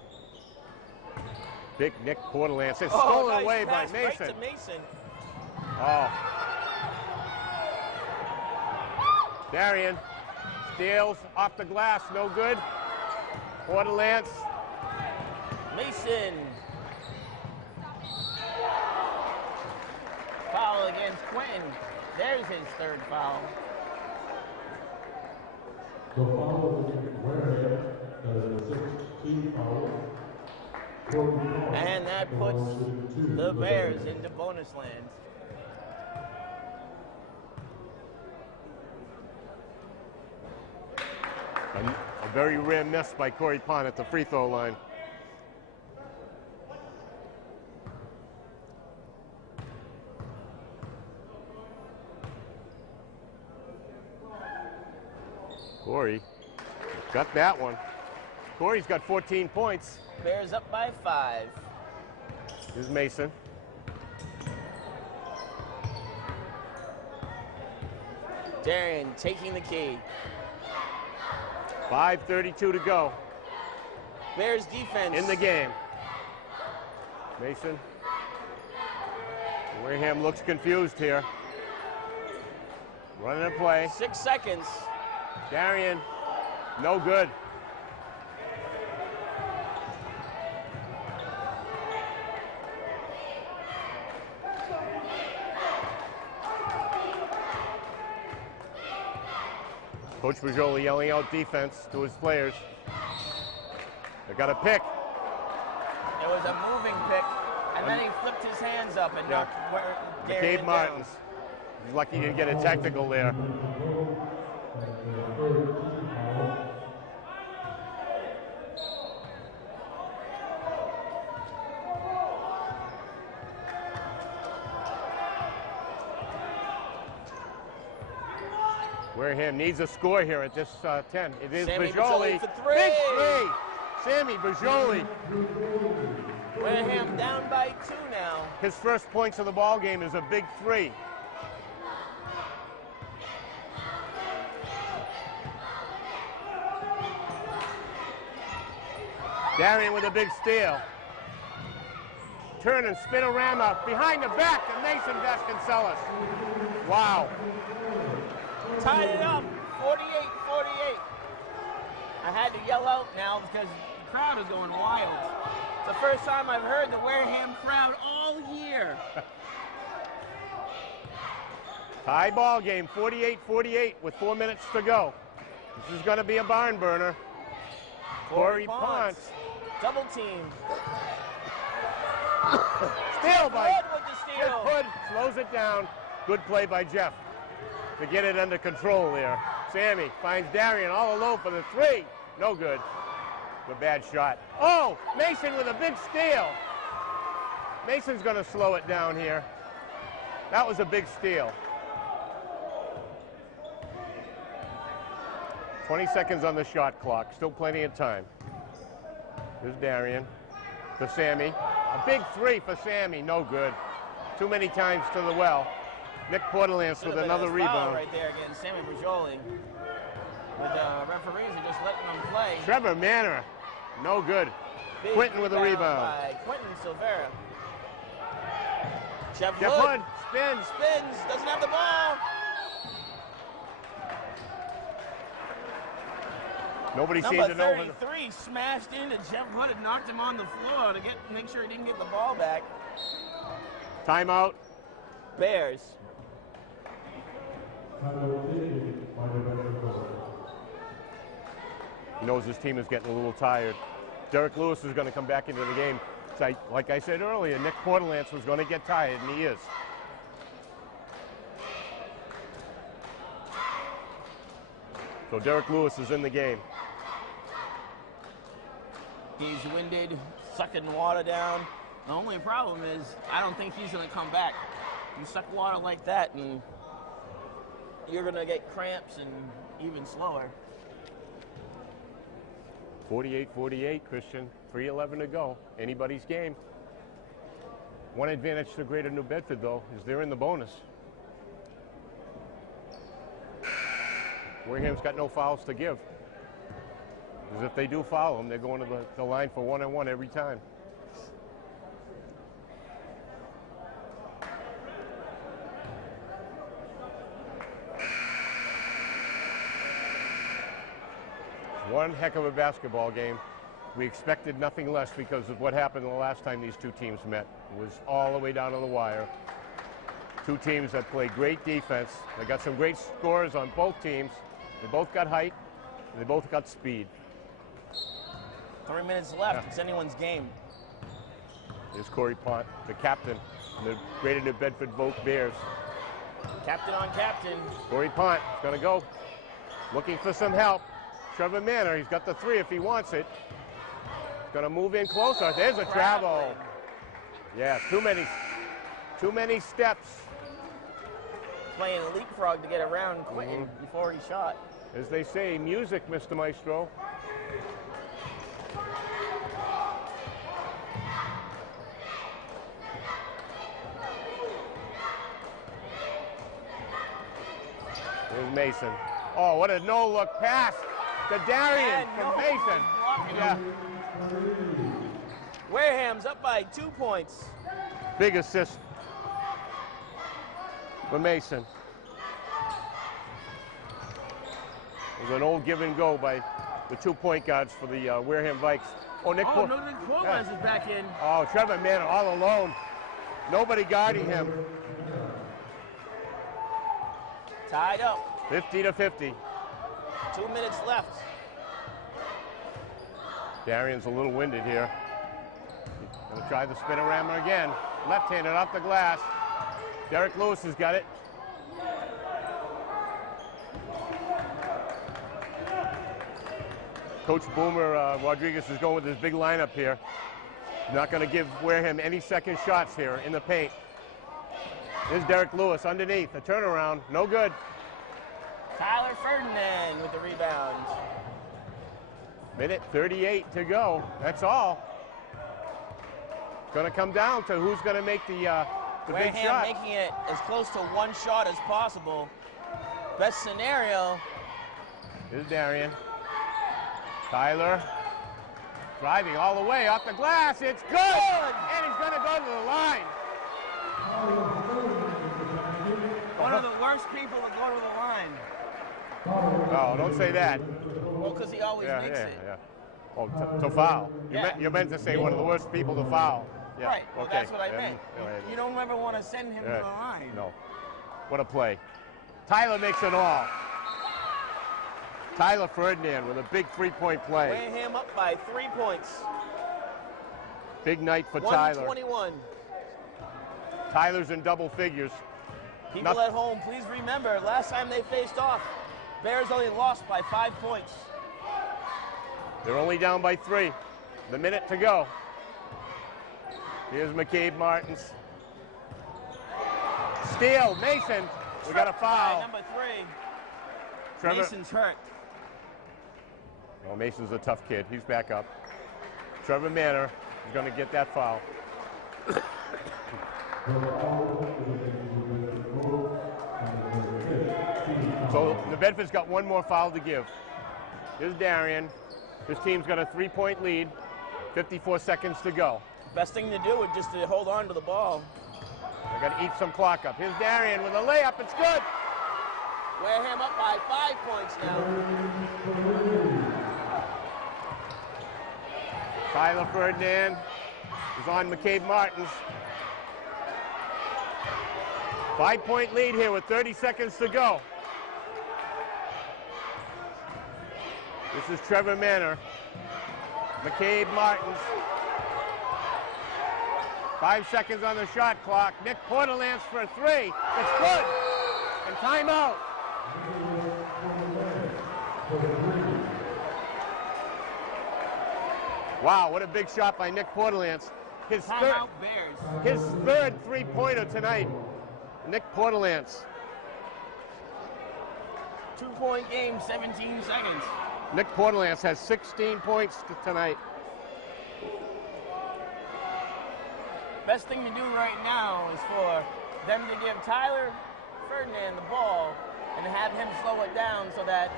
Big Nick Porterland. It's stolen away by Mason. Right to Mason. Oh. Darian steals off the glass. No good. Porterland. Mason. Foul against Quentin. There's his 3rd foul. The foul is Wareham as a 16 foul. And that puts the Bears into bonus land. A very rare miss by Corey Pond at the free throw line. Corey got that one. Corey's got 14 points. Bears up by 5. Here's Mason. Darian taking the key. 5:32 to go Bears defense. in the game. Mason. Wareham looks confused here. Running a play. 6 seconds. Darian, no good. Coach Bajoli yelling out defense to his players. They got a pick. It was a moving pick, and then he flipped his hands up and knocked Darian McCabe Martins. He's lucky he didn't get a technical there. Wareham needs a score here at this 10. It is Sammy Bajoli. for three. Big three. Sammy Bajoli. Wareham down by 2 now. His first points of the ball game is a big three. Darian with a big steal. Turn and spin-a-rama behind the back to Mason Vasconcelos. Wow. Tied it up, 48-48. I had to yell out now because the crowd is going wild. It's the first time I've heard the Wareham crowd all year. Tie ball game, 48-48 with 4 minutes to go. This is going to be a barn burner. Corey Ponce. Double team. Steal by Hood with the steal. Jeff Hood slows it down. Good play by Jeff to get it under control there. Sammy finds Darian all alone for the three. No good. A bad shot. Oh, Mason with a big steal. Mason's going to slow it down here. That was a big steal. 20 seconds on the shot clock. Still plenty of time. Here's Darian for Sammy. A big three for Sammy. No good. Too many times to the well. Nick Portalance with another rebound. Right there again, Sammy Bajoli. With the referees are just letting them play. Trevor Manor, no good. Big Quentin with a rebound. By Quentin Silvera. Jeff Hood Hood spins. doesn't have the ball. Nobody seemed Number to know. 33 smashed into Jeff Hood and knocked him on the floor to make sure he didn't get the ball back. Timeout. Bears. He knows his team is getting a little tired. Derek Lewis is going to come back into the game. So like I said earlier, Nick Portalance was going to get tired, and he is. So Derek Lewis is in the game. He's winded, sucking water down. The only problem is I don't think he's going to come back. You suck water like that, and you're going to get cramps and even slower. 48-48, Christian. 3:11 to go. Anybody's game. One advantage to Greater New Bedford, though, is they're in the bonus. Wareham's got no fouls to give. Because if they do foul them, they're going to the line for one-on-one every time. One heck of a basketball game. We expected nothing less because of what happened the last time these two teams met. It was all the way down to the wire. Two teams that play great defense. They got some great scores on both teams. They both got height, and they both got speed. 3 minutes left. It's anyone's game. Here's Corey Pont, the captain of the Greater New Bedford Vogue Bears. Captain on captain. Corey Pont is going to go looking for some help. Trevor Manor, he's got the three if he wants it. He's going to move in closer. There's a travel. Yeah, too many steps. Playing leapfrog to get around Quentin before he shot. As they say, music, Mr. Maestro. There's Mason. Oh, what a no-look pass to Darian from Mason. Yeah. Wareham's up by 2 points. Big assist for Mason. It was an old give and go by the 2 point guards for the Wareham Vikes. Oh, Nick Portland is back in. Oh, Trevor Manor all alone. Nobody guarding him. Tied up. 50 to 50. 2 minutes left. Darian's a little winded here. Gonna try the spinorama again. Left-handed off the glass. Derek Lewis has got it. Coach Boomer Rodriguez is going with his big lineup here. Not going to give Wareham any second shots here in the paint. Here's Derek Lewis underneath. A turnaround. No good. Tyler Ferdinand with the rebound. Minute 38 to go. That's all. Going to come down to who's going to make the big shot. Making it as close to one shot as possible. Best scenario. Here's Darian. Tyler driving all the way off the glass. It's good! And he's going to go to the line. One of the worst people to go to the line. Oh, don't say that. Well, because he always makes it. Yeah. Oh, to foul. You meant to say one of the worst people to foul. Yeah. Right, well, okay. that's what I meant. You don't ever want to send him to the line. No. What a play. Tyler makes it all. Tyler Ferdinand with a big three-point play. Wareham up by 3 points. Big night for Tyler. 121. Tyler's in double figures. People at home, please remember, last time they faced off, Bears only lost by 5 points. They're only down by 3. The minute to go. Here's McCabe Martins. Steal, Mason. We got a foul. Number 3. Trevor. Mason's hurt. Oh, Mason's a tough kid. He's back up. Trevor Manor is going to get that foul. So the Bedford's got one more foul to give. Here's Darian. His team's got a 3-point lead. 54 seconds to go. Best thing to do is just to hold on to the ball. They got to eat some clock up. Here's Darian with a layup. It's good. Wareham up by 5 points now. Tyler Ferdinand is on McCabe Martins. 5-point lead here with 30 seconds to go. This is Trevor Manor. McCabe Martins. 5 seconds on the shot clock. Nick Porterlance for a 3. It's good. And timeout. Wow, what a big shot by Nick Porterlance. His third three-pointer tonight. Nick Porterlance. 2-point game, 17 seconds. Nick Porterlance has 16 points tonight. Best thing to do right now is for them to give Tyler Ferdinand the ball and have him slow it down so that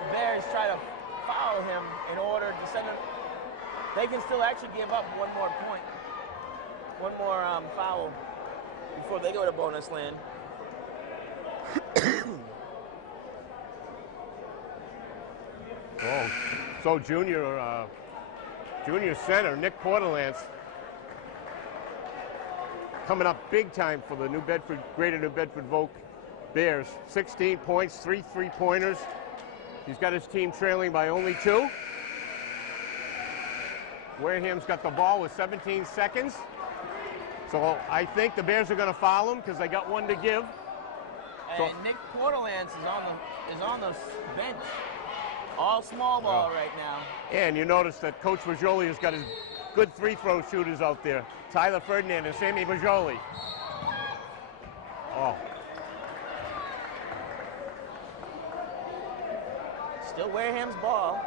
the Bears try to foul him in order to send him. They can still actually give up one more point, one more foul before they go to bonus land. Oh, so junior center Nick Porterlance coming up big time for the Greater New Bedford Voc Bears. 16 points, 3 3-pointers. He's got his team trailing by only 2. Wareham's got the ball with 17 seconds. So I think the Bears are going to foul him because they got one to give. And Nick Porterlance is on the bench. All small ball right now. And you notice that Coach Bajoli has got his good free-throw shooters out there. Tyler Ferdinand and Sammy Bajoli. Oh. Still Wareham's ball.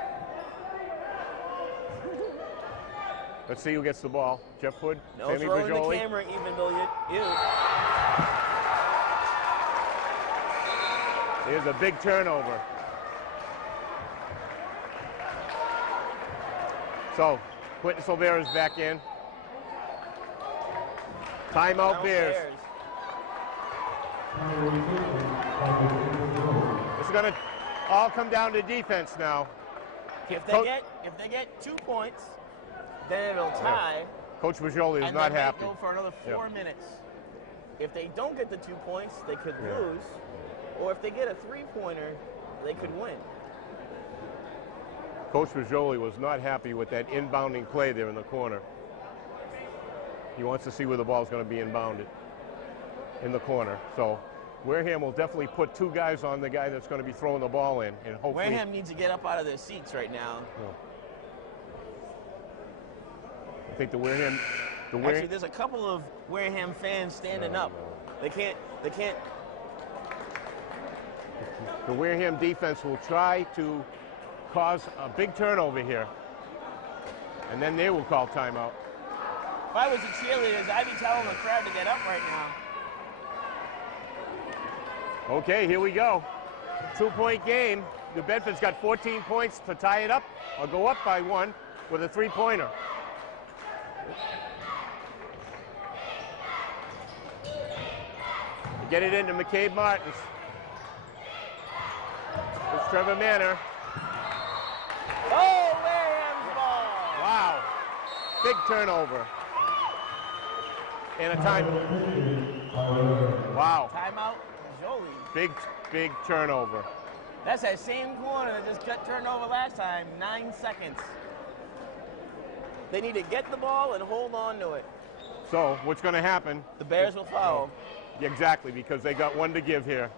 Let's see who gets the ball. Jeff Hood, No Sammy throwing Bajoli. the camera even though you. Here's a big turnover. So, Quentin Silvera's back in. Timeout Bears. It's going to all come down to defense now. If they get 2 points, then it'll tie. Coach Majoli is and not then happy. Go for another 4 minutes. If they don't get the 2 points, they could lose. Or if they get a 3-pointer, they could win. Coach Majoli was not happy with that inbounding play there in the corner. He wants to see where the ball's going to be inbounded in the corner. So Wareham will definitely put 2 guys on the guy that's going to be throwing the ball in, and hopefully Wareham needs to get up out of their seats right now. I think the Wareham. Actually, there's a couple of Wareham fans standing up. They can't. The Wareham defense will try to cause a big turnover here, and then they will call timeout. If I was the cheerleaders, I'd be telling the crowd to get up right now. Okay, here we go. 2-point game. New Bedford's got 14 points to tie it up or go up by 1 with a 3-pointer. Get it into McCabe Martins. It's Trevor Manor. Oh, Wareham's ball! Wow. Big turnover. And a time. Wow. Timeout, Jolie. Big turnover. That's that same corner that just got turned over last time. 9 seconds. They need to get the ball and hold on to it. So what's going to happen? The Bears will foul. Exactly, because they got 1 to give here.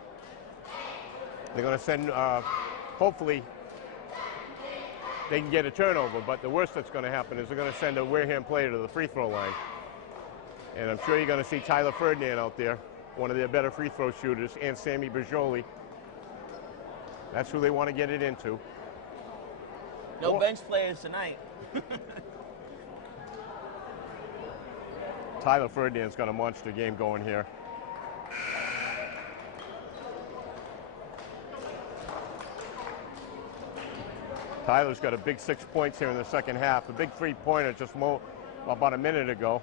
They're going to send, hopefully, they can get a turnover, but the worst that's going to happen is they're going to send a Wareham player to the free throw line. And I'm sure you're going to see Tyler Ferdinand out there, one of their better free throw shooters, and Sammy Berjoli. That's who they want to get it into. No bench players tonight. Tyler Ferdinand's got a monster game going here. Tyler's got a big 6 points here in the second half. A big 3-pointer just about a minute ago.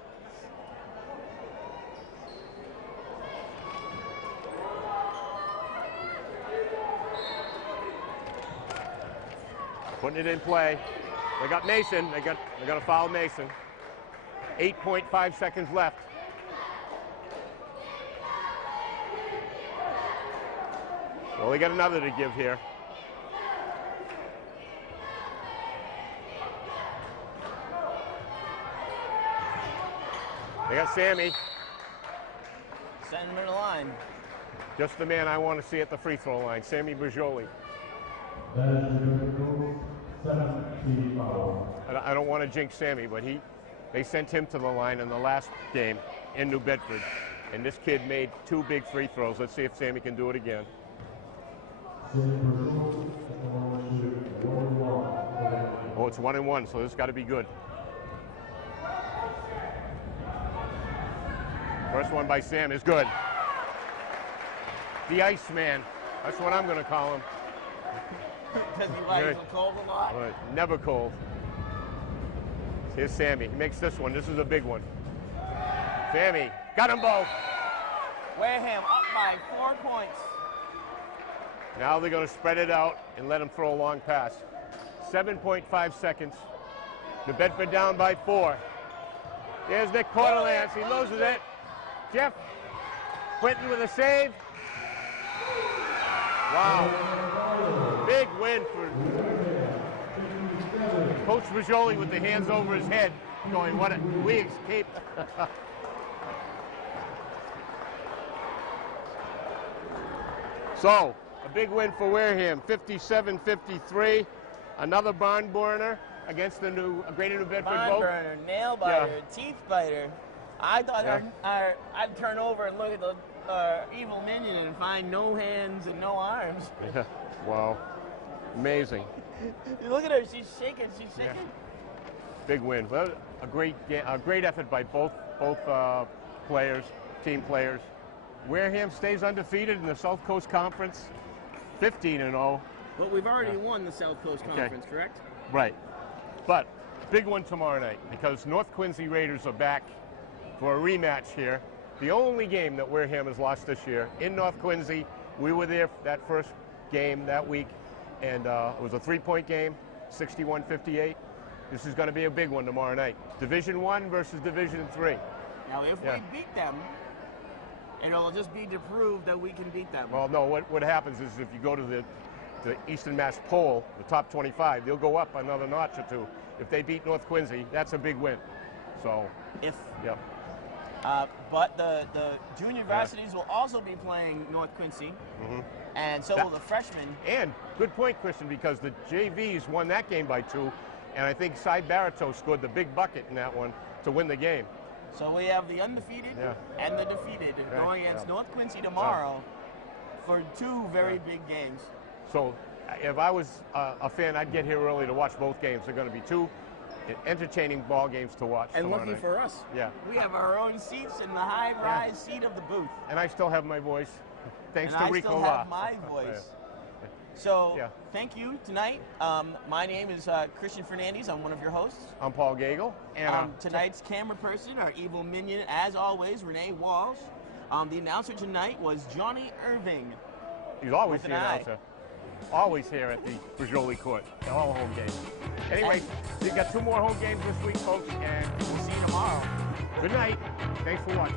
Putting it in play. They got Mason. They got to foul Mason. 8.5 seconds left. Well, they got another to give here. They got Sammy. Send him to the line. Just the man I want to see at the free throw line, Sammy Berjoli. I don't want to jinx Sammy, but they sent him to the line in the last game in New Bedford, and this kid made 2 big free throws. Let's see if Sammy can do it again. Oh, it's 1-1, so this got to be good. First one by Sam is good. The Iceman. That's what I'm going to call him. Because he likes the cold a lot? Never cold. Here's Sammy. He makes this one. This is a big one. Sammy. Got them both. Wareham up by 4 points. Now they're going to spread it out and let him throw a long pass. 7.5 seconds. New Bedford down by 4. There's Nick Porterlance. He loses it. Jeff Quinton with a save. Wow. Big win for Coach Majoli with the hands over his head, going, we escaped. So, a big win for Wareham, 57-53. Another barn burner against the Greater New Bedford Barn Boat. burner, nail biter, teeth biter. I thought I'd turn over and look at the evil minion and find no hands and no arms. Yeah. Wow. Amazing. Look at her, she's shaking, Yeah. Big win. Well, a great effort by both players, team players. Wareham stays undefeated in the South Coast Conference. 15-0. But we've already won the South Coast Conference, correct? Right. But big one tomorrow night because North Quincy Raiders are back for a rematch here. The only game that Wareham has lost this year in North Quincy. We were there for that first game that week, and it was a 3-point game, 61-58. This is going to be a big one tomorrow night. Division I versus Division III. Now, if we beat them, it'll just be to prove that we can beat them. Well, no, what happens is if you go to the Eastern Mass poll, the top 25, they'll go up another notch or two. If they beat North Quincy, that's a big win. So, but the junior varsities will also be playing North Quincy, and so will the freshmen. And good point, Christian, because the JVs won that game by 2, and I think Cy Barito scored the big bucket in that one to win the game. So we have the undefeated and the defeated going against North Quincy tomorrow for 2 very big games. So if I was a fan, I'd get here early to watch both games. They're going to be 2 entertaining ball games to watch. And lucky for us, we have our own seats in the high-rise seat of the booth. And I still have my voice, thanks to I Rico still La. have my voice. So thank you tonight. My name is Christian Fernandez. I'm one of your hosts. I'm Paul Gagel. And tonight's camera person, our evil minion, as always, Renee Walsh. The announcer tonight was Johnny Irving. He's always the announcer. Always here at the Bvbk Court, all home games. Anyway, we've got 2 more home games this week, folks, and we'll see you tomorrow. Good night. Thanks for watching.